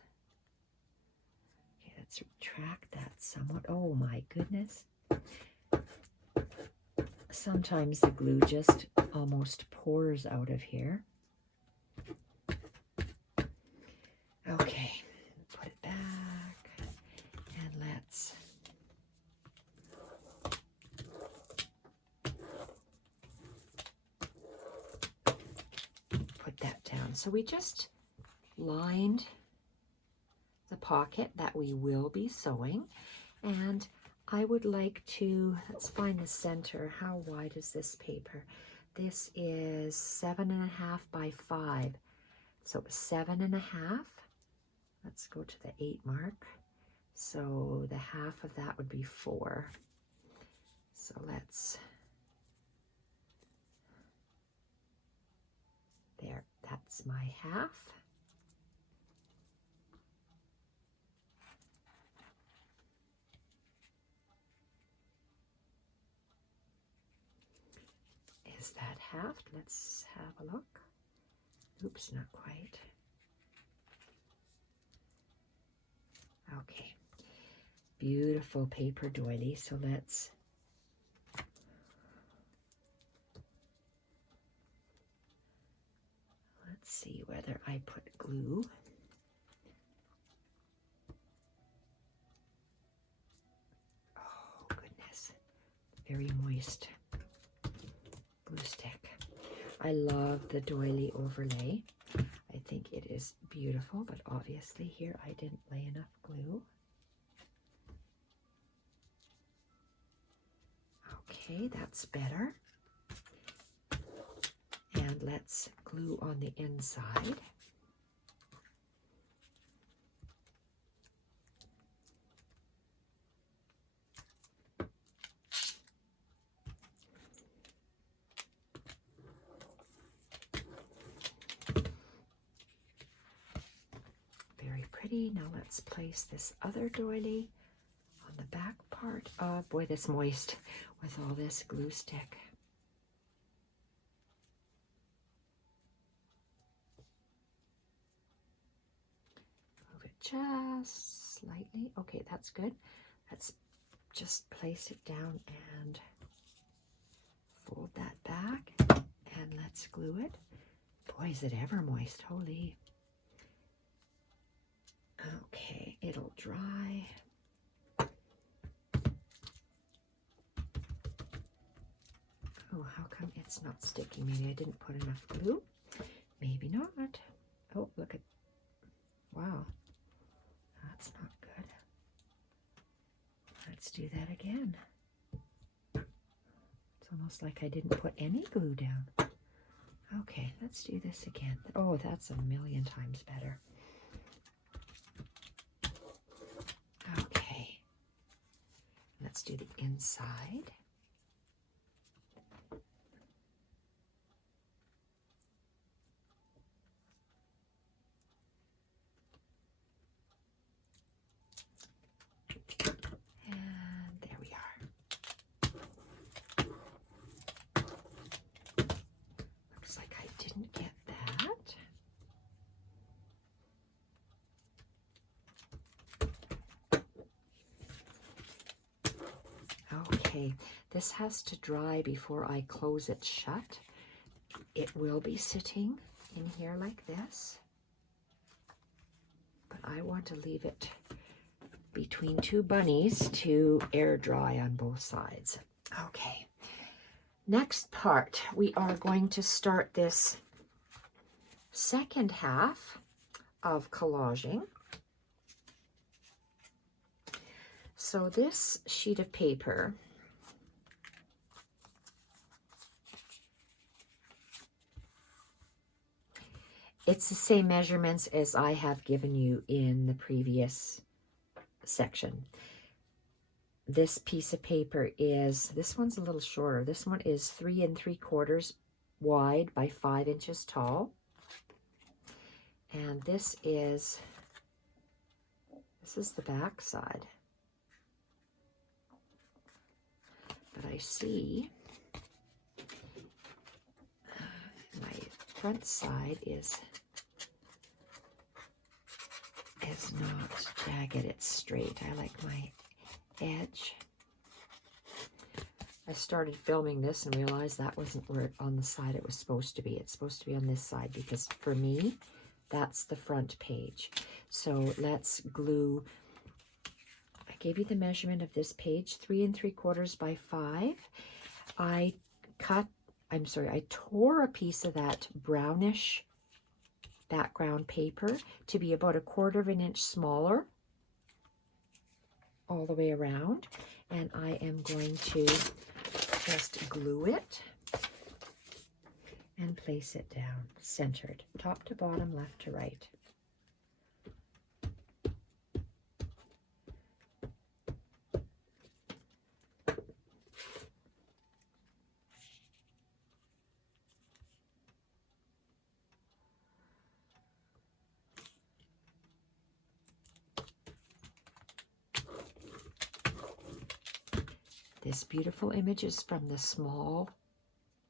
Okay, let's retract that somewhat. Oh my goodness. Sometimes the glue just almost pours out of here. Okay, put it back and let's put that down. So we just lined the pocket that we will be sewing, and I would like to, let's find the center. How wide is this paper? This is 7.5 by 5. So 7.5. Let's go to the 8 mark. So the half of that would be 4. So let's, there, that's my half. Is that half? Let's have a look. Oops, not quite. Okay, beautiful paper doily. So let's see whether I put glue. Oh goodness, very moist glue stick. I love the doily overlay. I think it is beautiful, but obviously here I didn't lay enough glue. Okay, that's better. let's glue on the inside. Very pretty. Now let's place this other doily on the back part. Oh boy, that's moist with all this glue stick. Move it just slightly. Okay, that's good. Let's just place it down and fold that back, and let's glue it. Boy, is it ever moist. Holy. Okay, it'll dry. Oh, how come it's not sticking? Maybe I didn't put enough glue. Maybe not. Oh, look at, wow, that's not good. Let's do that again. It's almost like I didn't put any glue down. Okay, let's do this again. Oh, that's a million times better. Okay, let's do the inside. And there we are. Looks like I didn't get that. Okay, this has to dry before I close it shut. It will be sitting in here like this, but I want to leave it between two bunnies to air dry on both sides. Okay, next part, we are going to start this second half of collaging. So this sheet of paper, it's the same measurements as I have given you in the previous section. This piece of paper is, this one's a little shorter. This one is 3 3/4 wide by 5 inches tall. And this is the back side. But I see my front side is not jagged, it's straight. I like my edge. I started filming this and realized that wasn't where on the side it was supposed to be. It's supposed to be on this side because for me, that's the front page. So let's glue. I gave you the measurement of this page, 3 3/4 by 5. I tore a piece of that brownish background paper to be about 1/4 inch smaller all the way around, and I am going to just glue it and place it down, centered, top to bottom, left to right. This beautiful image is from the small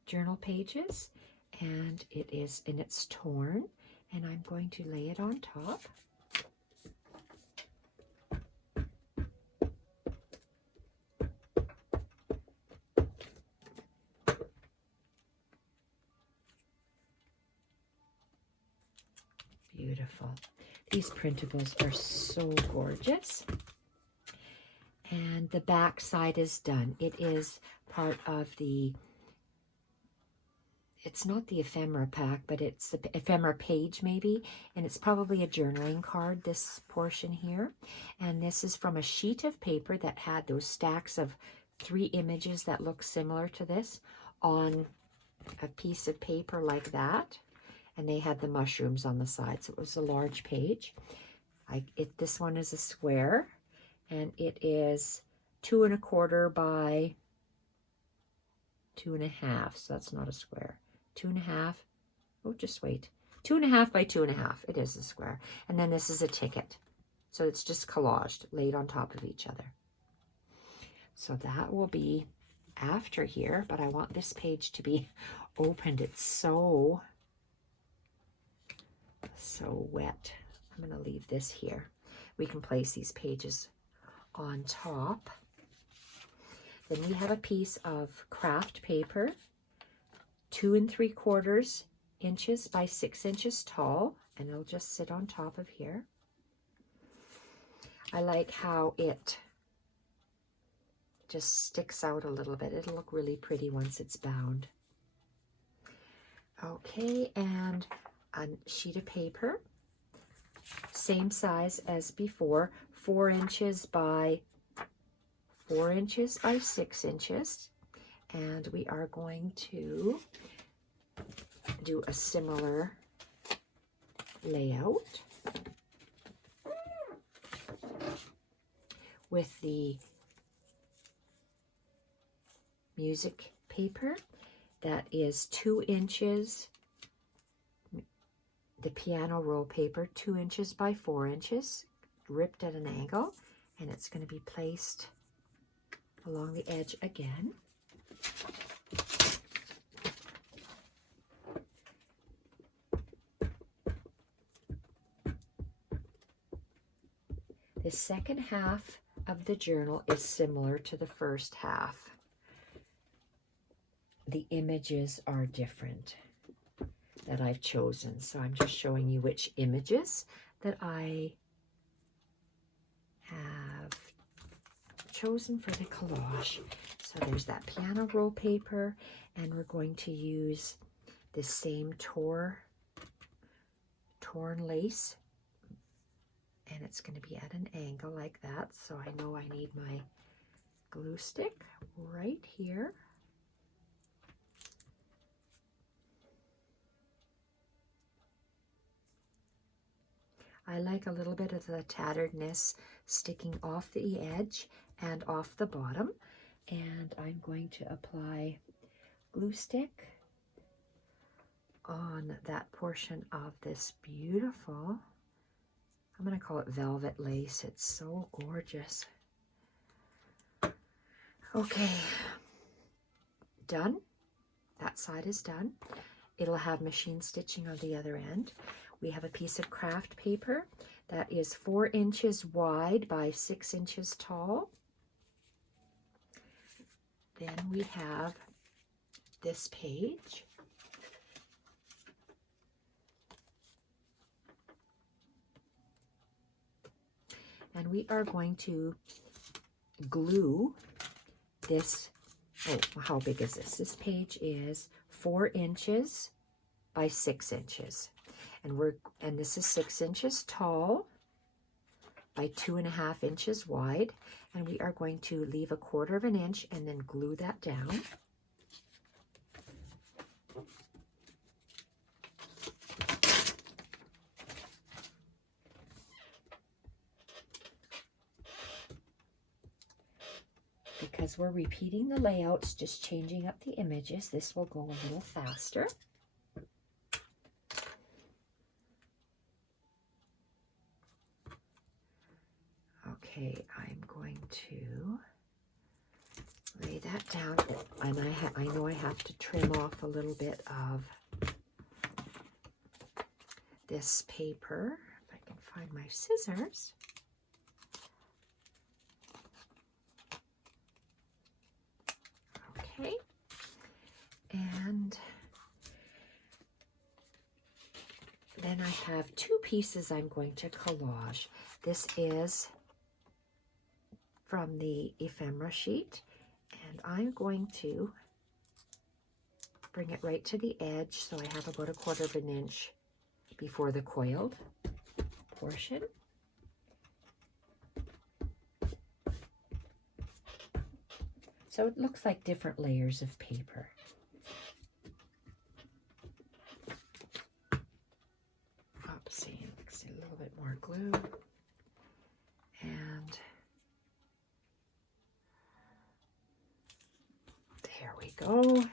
journal pages, and it's torn, and I'm going to lay it on top. Beautiful. These printables are so gorgeous. And the back side is done. It is part of the, it's not the ephemera pack, but it's the ephemera page maybe, and it's probably a journaling card, this portion here. And this is from a sheet of paper that had those stacks of 3 images that look similar to this on a piece of paper like that, and they had the mushrooms on the side, so it was a large page. This one is a square, and it is 2 1/4 by 2 1/2, so that's not a square. 2 1/2. Oh, just wait. 2 1/2 by 2 1/2. It is a square. And then this is a ticket. So it's just collaged, laid on top of each other. So that will be after here, but I want this page to be opened. It's so wet. I'm going to leave this here. We can place these pages on top. Then we have a piece of craft paper, 2 3/4 inches by 6 inches tall, and it'll just sit on top of here. I like how it just sticks out a little bit. It'll look really pretty once it's bound. Okay, and a sheet of paper, same size as before, 4 inches by 4 inches by 6 inches. And we are going to do a similar layout with the music paper. That is 2 inches, the piano roll paper, 2 inches by 4 inches, ripped at an angle, and it's going to be placed along the edge again. The second half of the journal is similar to the first half. The images are different that I've chosen, so I'm just showing you which images that I have chosen for the collage. So there's that piano roll paper, and we're going to use the same torn lace, and it's going to be at an angle like that. So I know I need my glue stick right here. I like a little bit of the tatteredness sticking off the edge and off the bottom. And I'm going to apply glue stick on that portion of this beautiful, I'm going to call it velvet lace. It's so gorgeous. Okay, done. That side is done. It'll have machine stitching on the other end. We have a piece of craft paper that is 4 inches wide by 6 inches tall. Then we have this page. And we are going to glue this. Oh, how big is this? This page is 4 inches by 6 inches. And this is 6 inches tall by 2 1/2 inches wide. And we are going to leave a 1/4 inch and then glue that down. Because we're repeating the layouts, just changing up the images, this will go a little faster. Okay, I'm going to lay that down, and I know I have to trim off a little bit of this paper, if I can find my scissors. Okay, and then I have 2 pieces I'm going to collage. This is from the ephemera sheet, and I'm going to bring it right to the edge, so I have about a 1/4 inch before the coiled portion. So it looks like different layers of paper. go.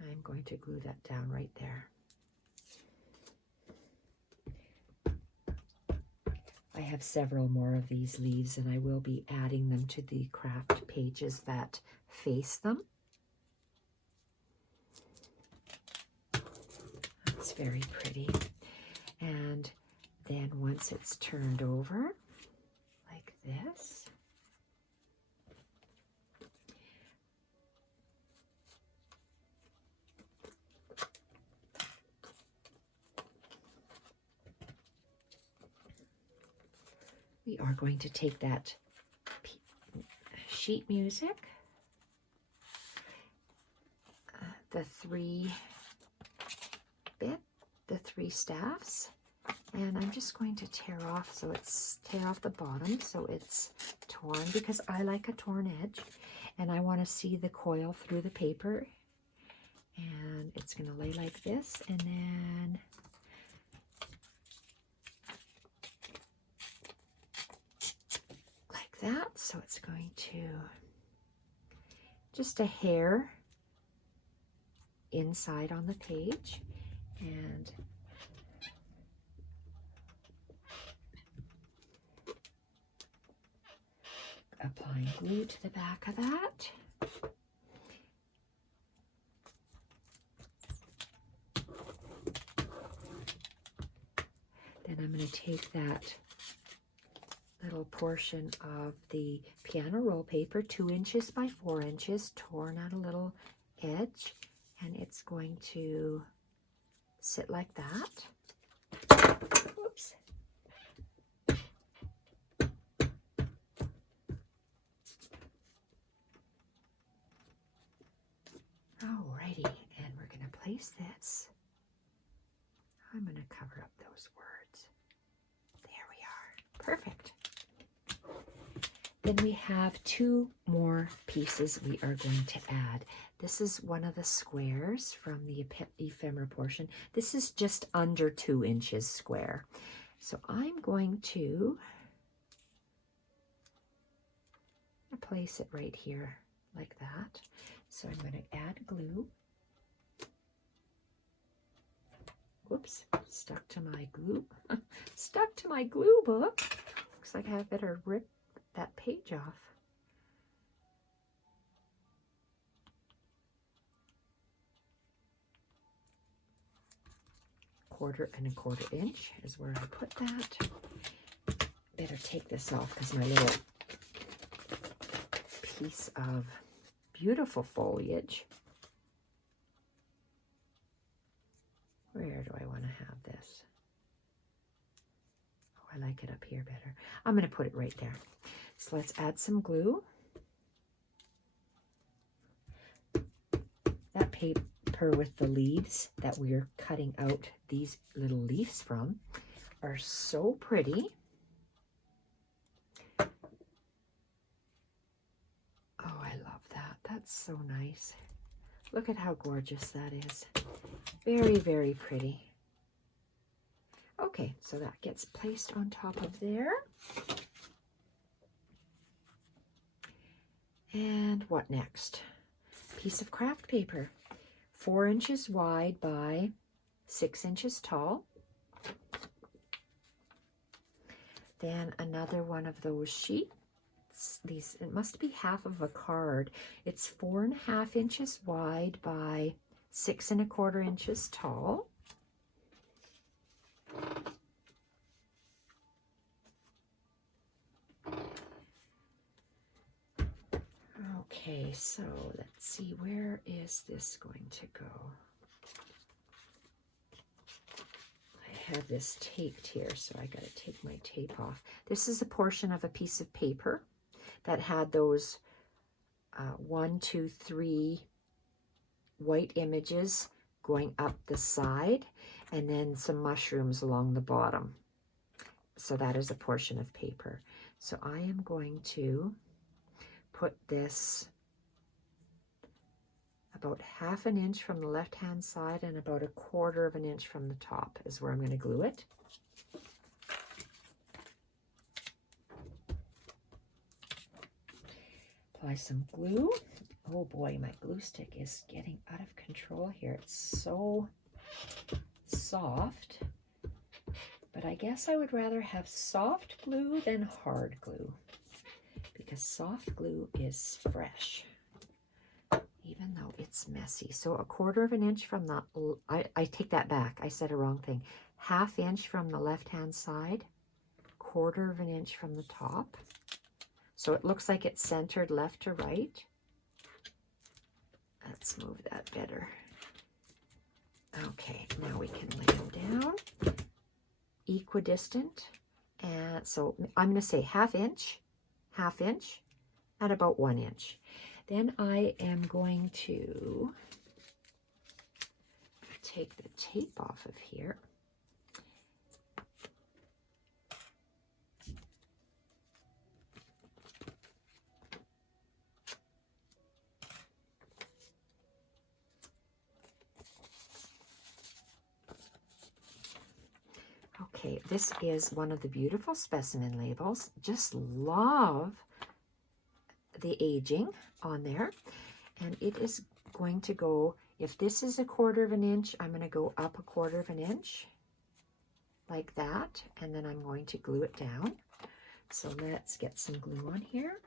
I'm going to glue that down right there. I have several more of these leaves, and I will be adding them to the craft pages that face them. That's very pretty. And then once it's turned over, like this, we are going to take that sheet music, the three staffs, and I'm just going to tear off the bottom so it's torn, because I like a torn edge and I want to see the coil through the paper. And it's going to lay like this, and then like that. So it's going to just a hair inside on the page, and applying glue to the back of that. Then I'm going to take that little portion of the piano roll paper, 2 inches by 4 inches, torn out a little edge, and it's going to sit like that. Whoops. Alrighty, and we're going to place this. I'm going to cover up those words. There we are. Perfect. Then we have 2 more pieces we are going to add. This is one of the squares from the ephemera portion. This is just under 2 inches square. So I'm going to place it right here like that. So I'm going to add glue. Whoops, stuck to my glue. Stuck to my glue book. Looks like I better rip that page off. Quarter and a quarter inch is where I put that. Better take this off because my little piece of beautiful foliage. Where do I want to have this? Oh, I like it up here better. I'm going to put it right there. So let's add some glue. That paper with the leaves that we are cutting out these little leaves from are so pretty. Oh, I love that. That's so nice. Look at how gorgeous that is. Very, very pretty. Okay, so that gets placed on top of there. And what next? Piece of craft paper, 4 inches wide by 6 inches tall. Then another one of those sheets. It must be half of a card. It's 4.5 inches wide by 6 1/4 inches tall. Okay, so let's see, where is this going to go? I have this taped here, so I got to take my tape off. This is a portion of a piece of paper that had those 1, 2, 3 white images going up the side, and then some mushrooms along the bottom. So that is a portion of paper. So I am going to put this about 1/2 inch from the left-hand side and about 1/4 inch from the top is where I'm going to glue it. Apply some glue. Oh boy, my glue stick is getting out of control here. It's so soft. But I guess I would rather have soft glue than hard glue, because soft glue is fresh, even though it's messy. So 1/4 inch from the, I take that back. I said a wrong thing. 1/2 inch from the left-hand side, 1/4 inch from the top. So it looks like it's centered left to right. Let's move that better. Okay, now we can lay them down. Equidistant. And so I'm going to say 1/2 inch, 1/2 inch, and about 1 inch. Then I am going to take the tape off of here. Okay, this is one of the beautiful specimen labels. Just love the aging on there. And it is going to go, if this is 1/4 inch, I'm going to go up 1/4 inch like that. And then I'm going to glue it down. So let's get some glue on here.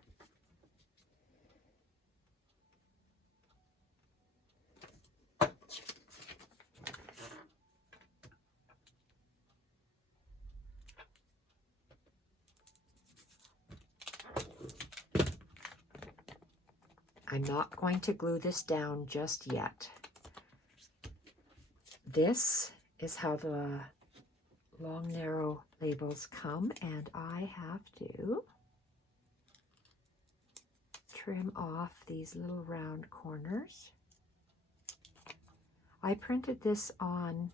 I'm not going to glue this down just yet. This is how the long, narrow labels come, and I have to trim off these little round corners. I printed this on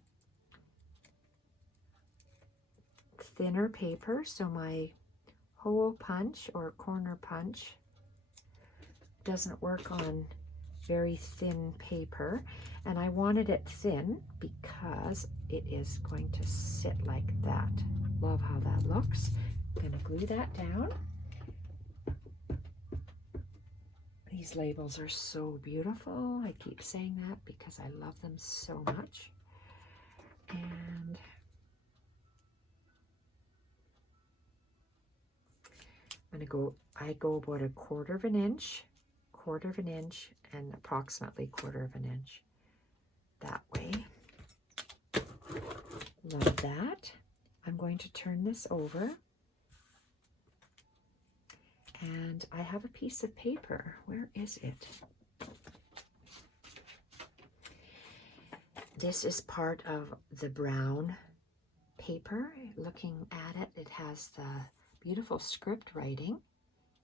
thinner paper, so my hole punch or corner punch doesn't work on very thin paper, and I wanted it thin because it is going to sit like that. Love how that looks. I'm going to glue that down. These labels are so beautiful. I keep saying that because I love them so much. And I'm going to go, I go about 1/4 inch, 1/4 inch, and approximately 1/4 inch that way. Love that. I'm going to turn this over, and I have a piece of paper. Where is it? This is part of the brown paper. Looking at it, it has the beautiful script writing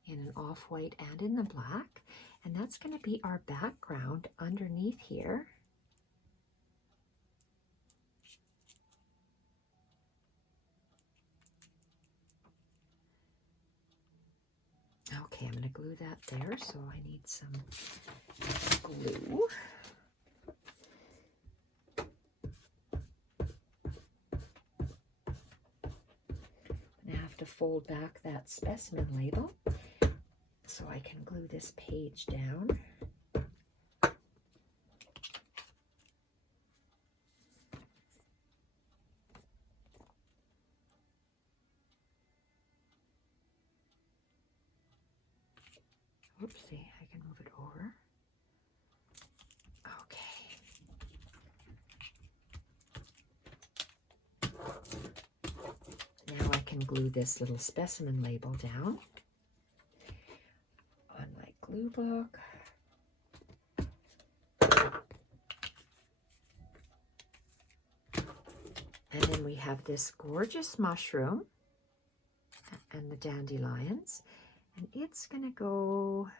in an off-white and in the black, and that's going to be our background underneath here. Okay, I'm going to glue that there, so I need some glue. I have to fold back that specimen label so I can glue this page down. Oopsie, I can move it over. Okay. Now I can glue this little specimen label down on my glue book. And then we have this gorgeous mushroom and the dandelions, and it's going to go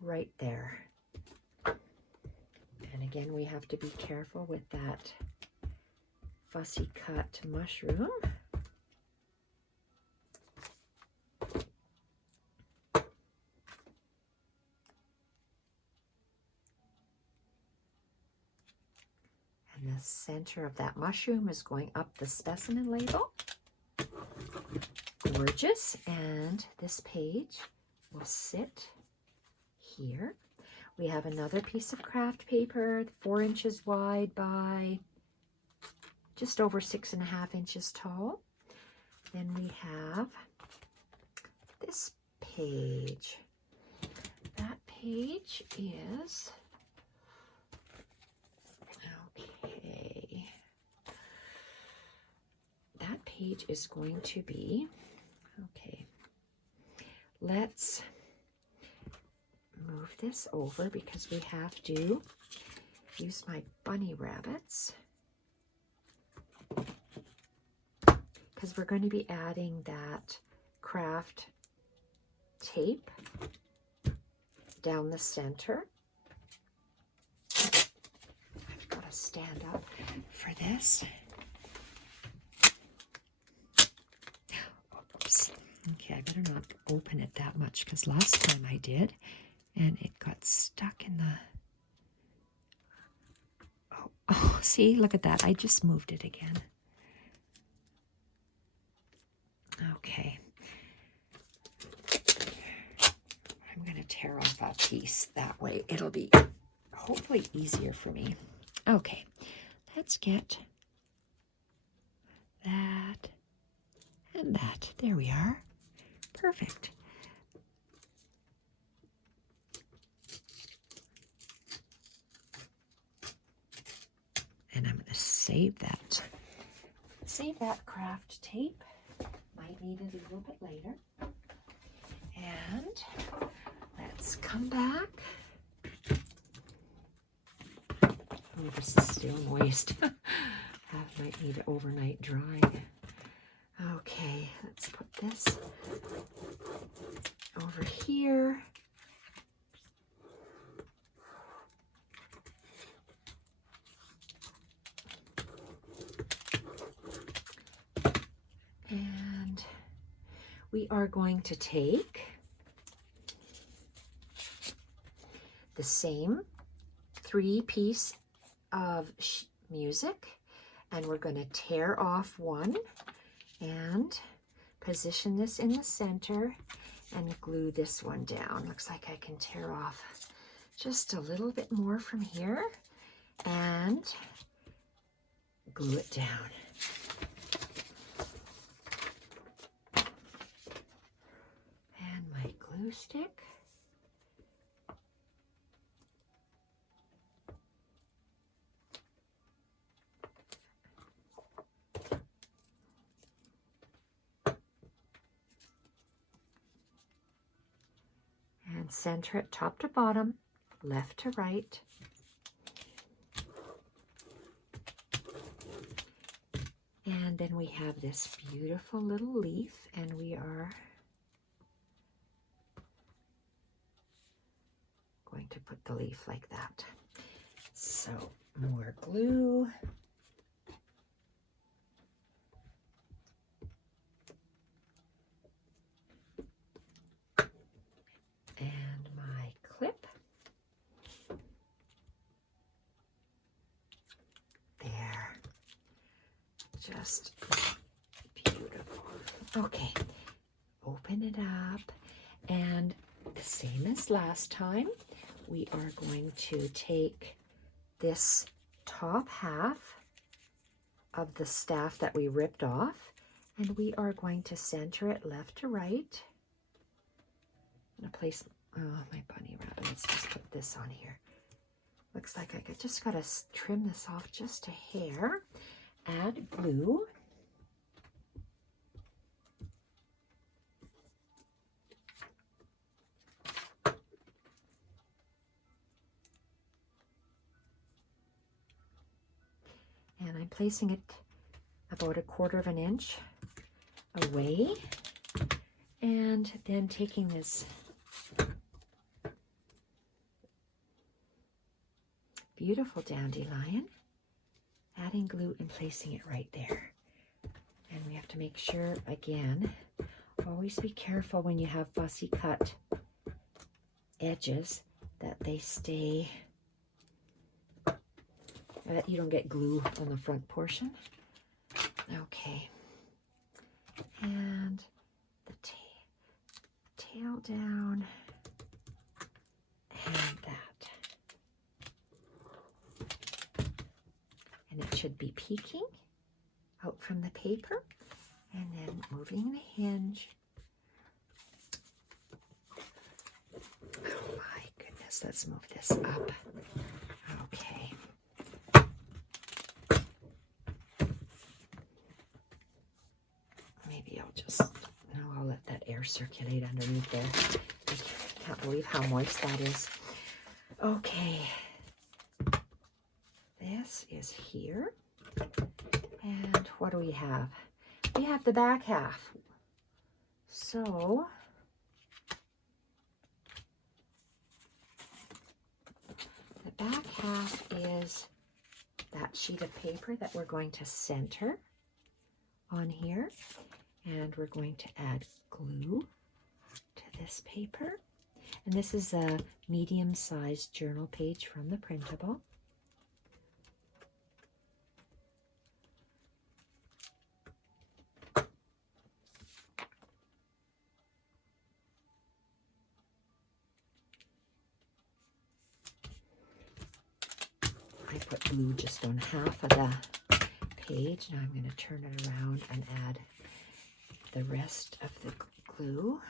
right there. And again, we have to be careful with that fussy cut mushroom. And the center of that mushroom is going up the specimen label. Gorgeous. And this page will sit here. We have another piece of craft paper, 4 inches wide by just over 6.5 inches tall. Then we have this page. That page is, okay, that page is going to be, okay, let's move this over because we have to use my bunny rabbits, because we're going to be adding that craft tape down the center. I've got to stand up for this. Oops. Okay, I better not open it that much because last time I did and it got stuck in the... Oh, see, look at that. I just moved it again. Okay. I'm going to tear off a piece. That way it'll be hopefully easier for me. Okay, let's get that and that. There we are. Perfect. And I'm going to save that. Save that craft tape. Might need it a little bit later. And let's come back. Oh, this is still moist. I might need it overnight drying. Okay, let's put this over here. And we are going to take the same 3-piece of music, and we're going to tear off one and position this in the center and glue this one down. Looks like I can tear off just a little bit more from here and glue it down. And my glue stick. And center it top to bottom, left to right. And then we have this beautiful little leaf, and we are going to put the leaf like that. So more glue. And my clip. There. Just beautiful. Okay, open it up, and the same as last time, we are going to take this top half of the staff that we ripped off, and we are going to center it left to right. I'm going to place, my bunny rabbit. Let's just put this on here. Looks like I just got to trim this off just a hair. Add glue. And I'm placing it about 1/4 inch away. And then taking this beautiful dandelion, adding glue and placing it right there. And we have to make sure, again, always be careful when you have fussy cut edges that they stay that you don't get glue on the front portion. Okay. And the tail down and that. And it should be peeking out from the paper and then moving the hinge. Oh my goodness, let's move this up. Okay. Maybe I'll just, no, I'll let that air circulate underneath there. I can't believe how moist that is. Okay. This is here. And what do we have? We have the back half. So, the back half is that sheet of paper that we're going to center on here. And we're going to add glue to this paper. And this is a medium-sized journal page from the printable. I put glue just on half of the page. Now I'm going to turn it around and add the rest of the glue.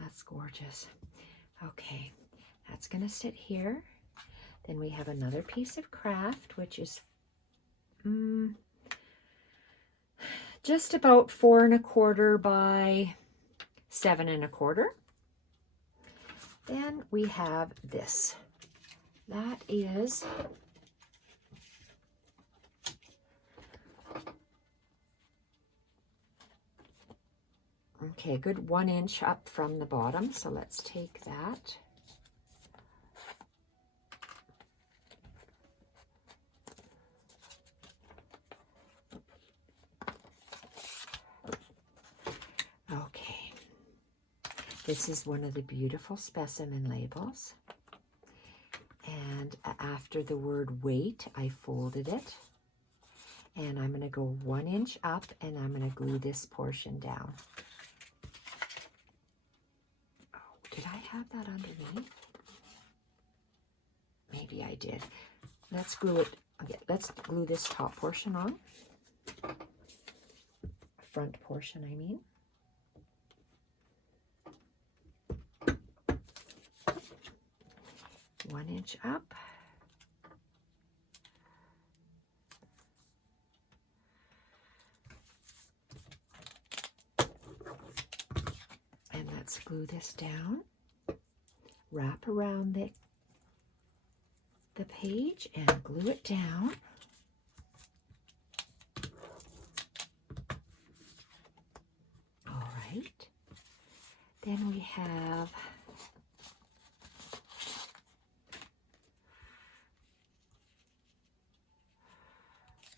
That's gorgeous. Okay, that's going to sit here. Then we have another piece of craft, which is just about 4 1/4 by 7 1/4. Then we have this. That is okay, a good 1 inch up from the bottom. So let's take that. Okay, this is one of the beautiful specimen labels. And after the word weight, I folded it. And I'm going to go 1 inch up and I'm going to glue this portion down. Oh, did I have that underneath? Maybe I did. Let's glue it. Okay, let's glue this top portion on. Front portion, I mean. One inch up. And let's glue this down. Wrap around the page and glue it down. All right. Then we have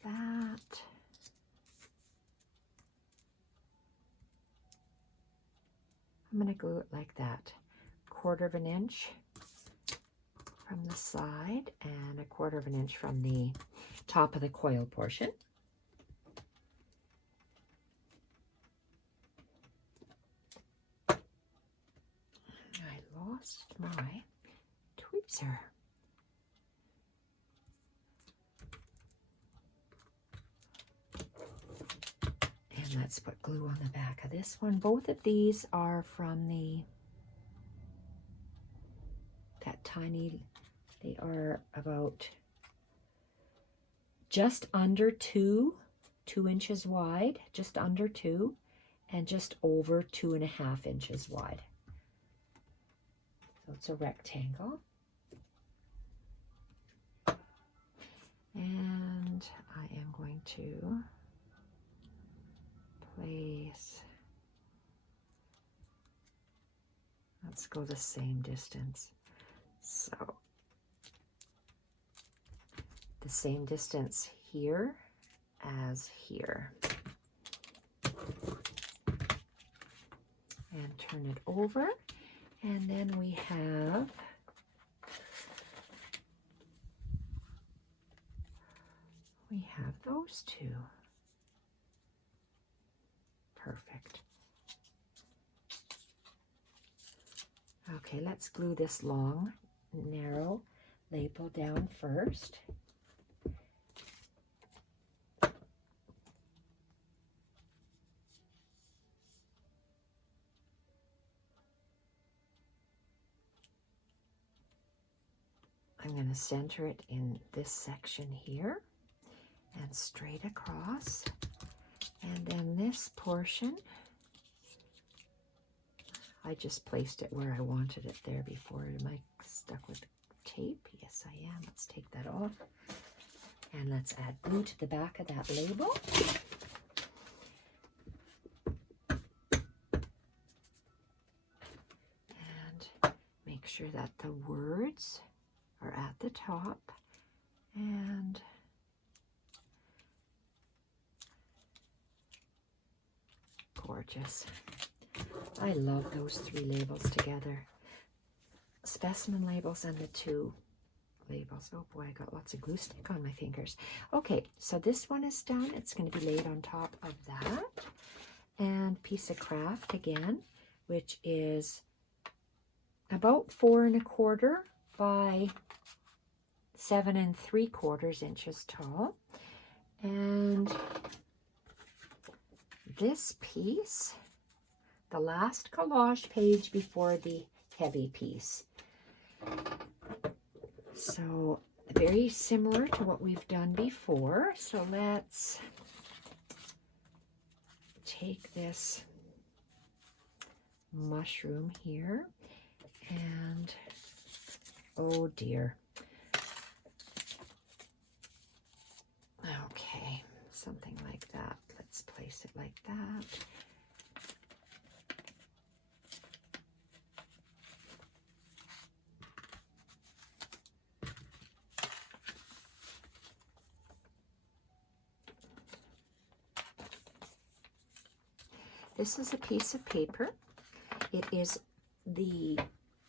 that. I'm going to glue it like that. 1/4 inch from the side and 1/4 inch from the top of the coil portion. I lost my tweezer. And let's put glue on the back of this one. Both of these are from that tiny, they are about just under 2 inches wide, just under 2, and just over 2.5 inches wide. So it's a rectangle. And I am going to place, let's go the same distance. the same distance here as here. And turn it over. And then we have those two. Perfect. Okay, let's glue this long, narrow label down first. I'm going to center it in this section here and straight across. And then this portion, I just placed it where I wanted it there before. Am I stuck with tape? Yes, I am. Let's take that off. And let's add glue to the back of that label. And make sure that the words are at the top. And gorgeous. I love those three labels together. Specimen labels and the two labels. Oh boy, I got lots of glue stick on my fingers. Okay, so this one is done. It's going to be laid on top of that. And piece of craft again, which is about 4 1/4 by 7 3/4 inches tall. And this piece, the last collage page before the heavy piece. So very similar to what we've done before. So let's take this mushroom here and, oh dear. Okay, something like that. Let's place it like that. This is a piece of paper. It is the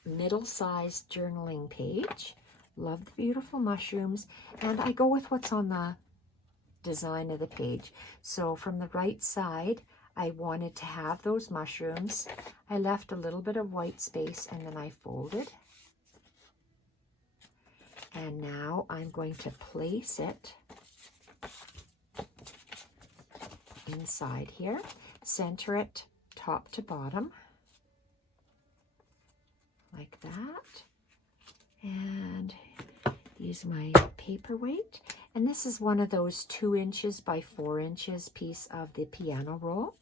middle-sized journaling page. Love the beautiful mushrooms. And I go with what's on the design of the page. So from the right side, I wanted to have those mushrooms. I left a little bit of white space and then I folded. And now I'm going to place it inside here. Center it top to bottom, like that. And use my paperweight. And this is one of those 2 inches by 4 inches piece of the piano roll.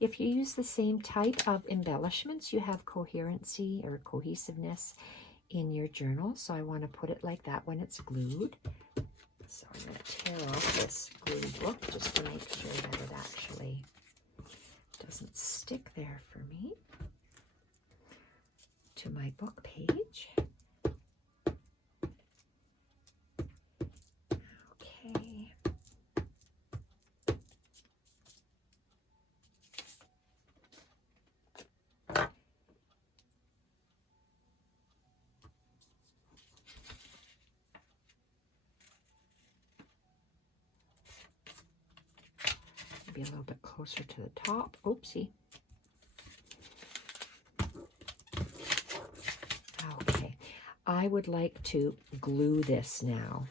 If you use the same type of embellishments, you have coherency or cohesiveness in your journal. So I want to put it like that when it's glued. So I'm going to tear off this glue book just to make sure that it actually doesn't stick there for me to my book page. Okay. Maybe a little bit closer to the top. Oopsie. Okay. I would like to glue this now.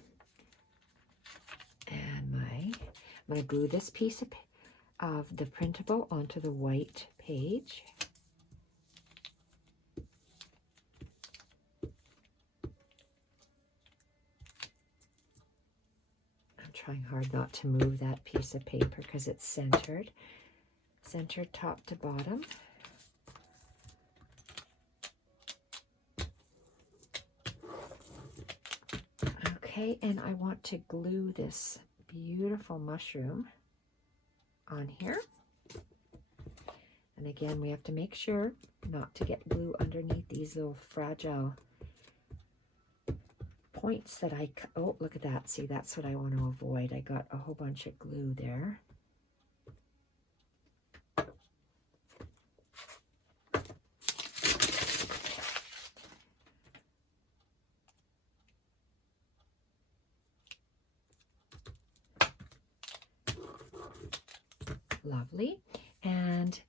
And I'm going to glue this piece of the printable onto the white page. I'm trying hard not to move that piece of paper because it's centered top to bottom. Okay, and I want to glue this beautiful mushroom on here. And again, we have to make sure not to get glue underneath these little fragile points that oh, look at that. See, that's what I want to avoid. I got a whole bunch of glue there. Lovely. And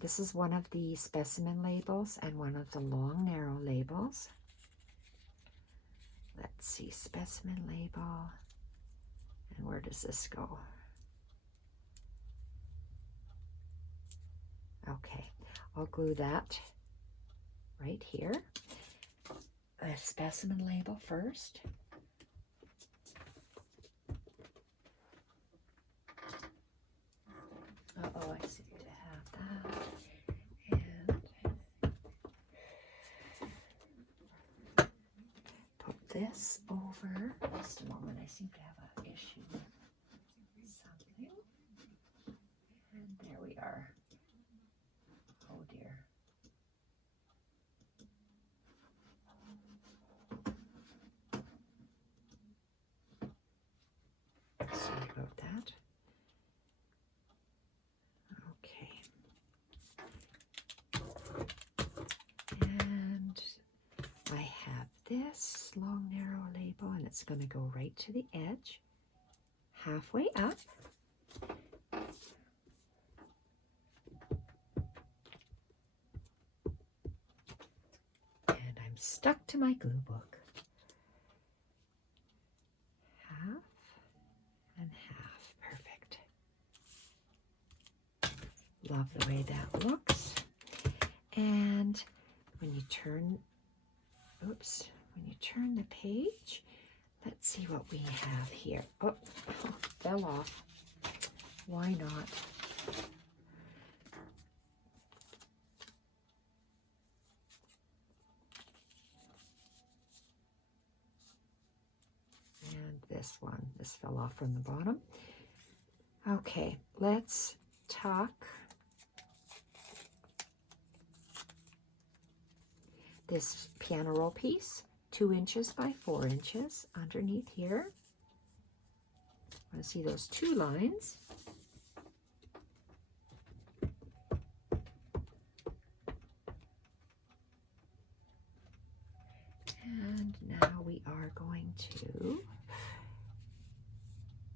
this is one of the specimen labels and one of the long narrow labels. Let's see, specimen label. And where does this go? Okay, I'll glue that right here. A specimen label first. Uh-oh, I seem to have that. And put this over. Just a moment, I seem to have an issue with something. And there we are. Oh dear. Sorry about that. Okay. And I have this long narrow label, and it's going to go right to the edge, halfway up. And I'm stuck to my glue book. Half and half. Perfect. Love the way that looks. And when you turn, oops, when you turn the page, let's see what we have here. Oh, fell off. Why not? And this one, this fell off from the bottom. Okay, let's tuck this piano roll piece 2 inches by 4 inches underneath here. I want to see those 2 lines. And now we are going to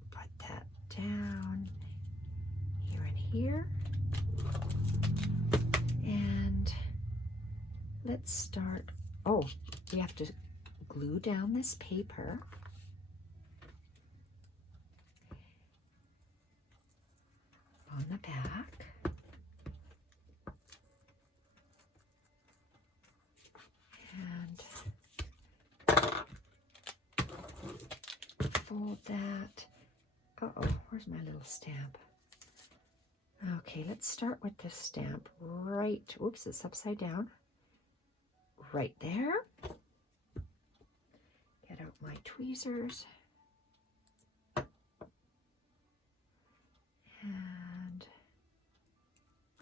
put that down here and here. And let's start. Oh, we have to glue down this paper. On the back. And fold that. Uh-oh, where's my little stamp? Okay, let's start with this stamp right, oops, it's upside down. Right there. Get out my tweezers. And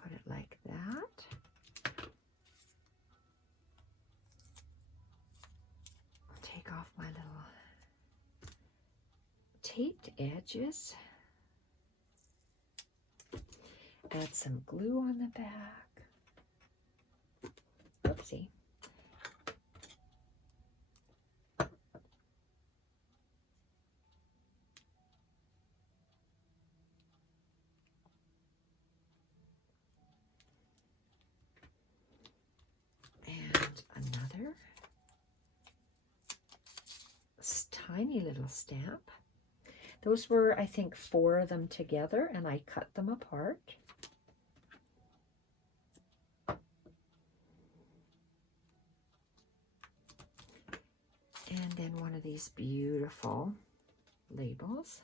put it like that. I'll take off my little taped edges. Add some glue on the back. Oopsie. And another tiny little stamp. Those were, I think, 4 of them together, and I cut them apart. And then one of these beautiful labels.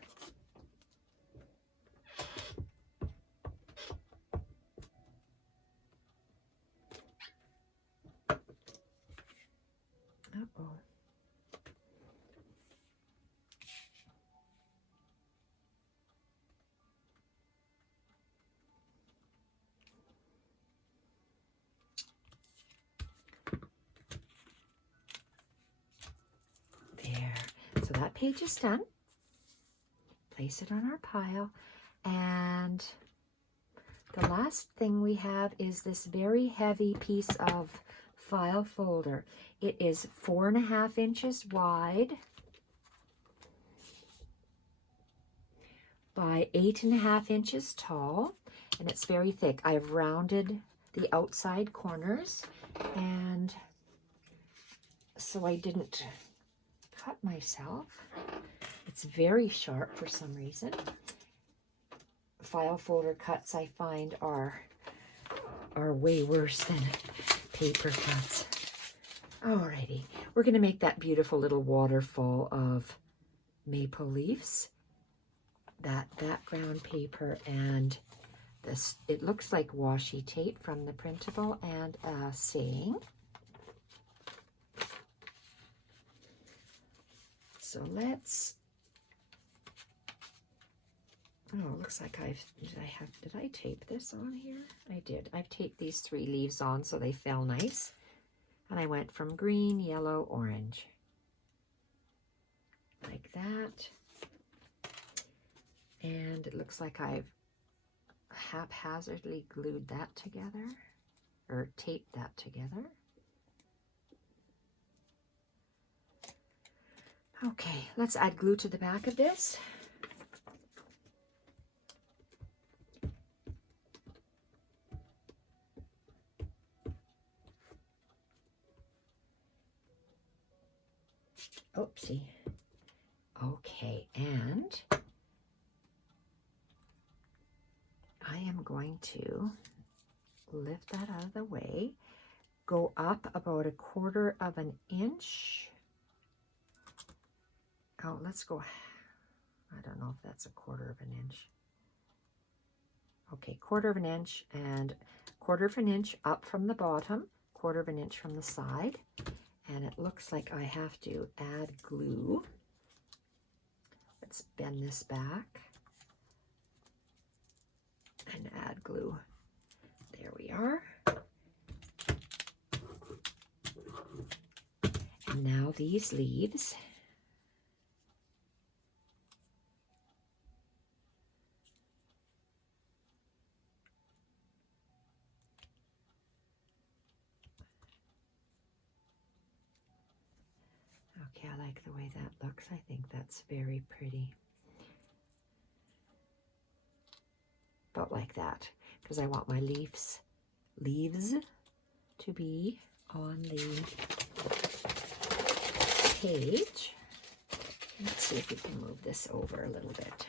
Uh-oh. that page is done. Place it on our pile. And the last thing we have is this very heavy piece of file folder. It is 4.5 inches wide by 8.5 inches tall, and it's very thick. I've rounded the outside corners, and so I didn't cut myself. It's very sharp for some reason. File folder cuts, I find, are way worse than paper cuts. Alrighty, we're going to make that beautiful little waterfall of maple leaves. That background paper and this, it looks like washi tape from the printable, and a saying. So let's, oh, it looks like did I tape this on here? I did. I've taped these 3 leaves on so they fell nice. And I went from green, yellow, orange. Like that. And it looks like I've haphazardly glued that together, or taped that together. Okay, let's add glue to the back of this. Oopsie. Okay, and I am going to lift that out of the way, go up about 1/4 of an inch. Oh, let's go, I don't know if that's 1/4 of an inch. Okay, 1/4 of an inch, and 1/4 of an inch up from the bottom, 1/4 of an inch from the side. And it looks like I have to add glue. Let's bend this back and add glue. There we are. And now these leaves. Okay, I like the way that looks. I think that's very pretty. About like that, because I want my leaves to be on the page. Let's see if we can move this over a little bit.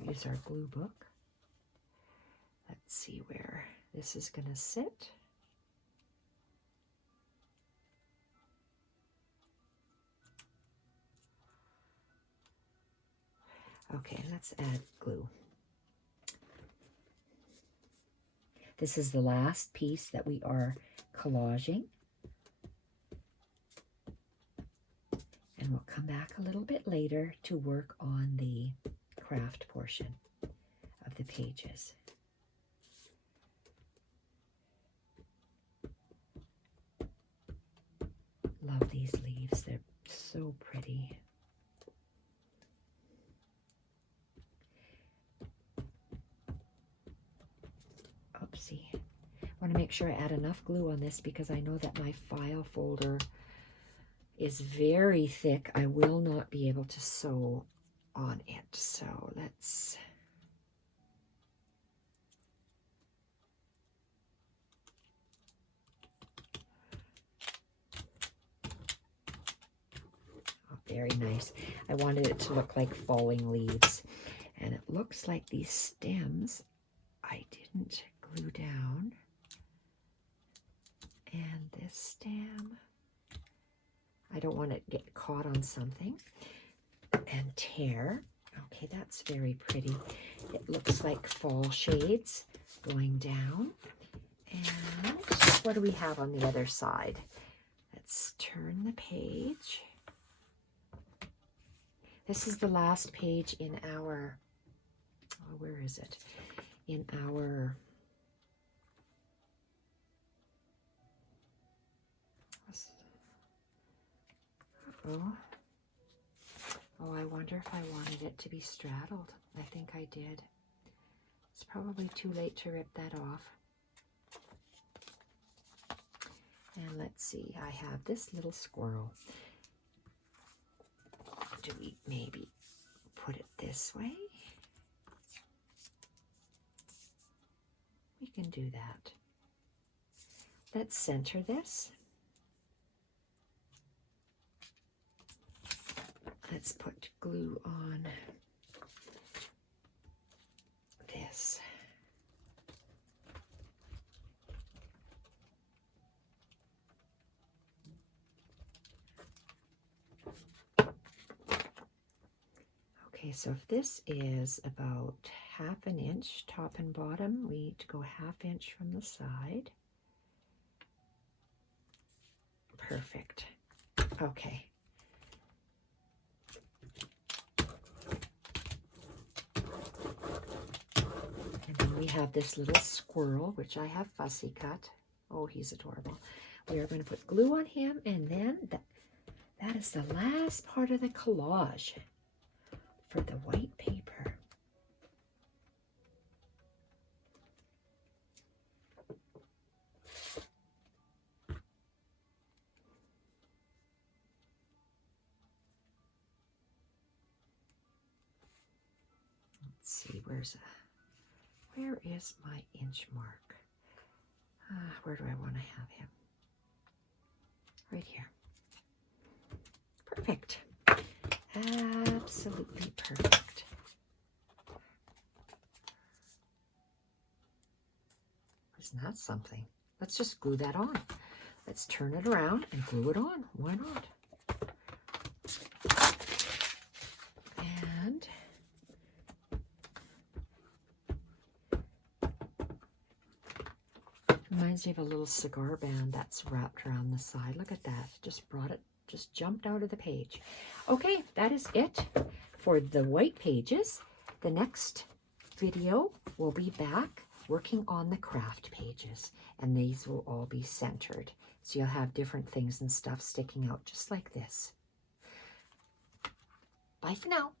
Use our glue book. Let's see where this is going to sit. Okay, let's add glue. This is the last piece that we are collaging. And we'll come back a little bit later to work on the craft portion of the pages. Love these leaves. They're so pretty. Oopsie. I want to make sure I add enough glue on this because I know that my file folder is very thick. I will not be able to sew on it. So let's... Oh, very nice. I wanted it to look like falling leaves. And it looks like these stems I didn't glue down. And this stem, I don't want it to get caught on something and tear. Okay, that's very pretty. It looks like fall shades going down. And what do we have on the other side? Let's turn the page. This is the last page in our, oh, where is it? In our, Oh, I wonder if I wanted it to be straddled. I think I did. It's probably too late to rip that off. And let's see, I have this little squirrel. Do we maybe put it this way? We can do that. Let's center this. Let's put glue on this. Okay, so if this is about 1/2 inch top and bottom, we need to go 1/2 inch from the side. Perfect. Okay. And then we have this little squirrel, which I have fussy cut. Oh, he's adorable. We are going to put glue on him, and then that is the last part of the collage for the white paper. Let's see, where is my inch mark? Where do I want to have him? Right here. Perfect. Absolutely perfect. Isn't that something? Let's just glue that on. Let's turn it around and glue it on. Why not? And reminds me of a little cigar band that's wrapped around the side. Look at that. Just jumped out of the page. Okay, that is it for the white pages. The next video will be back working on the craft pages, and these will all be centered. So you'll have different things and stuff sticking out just like this. Bye for now.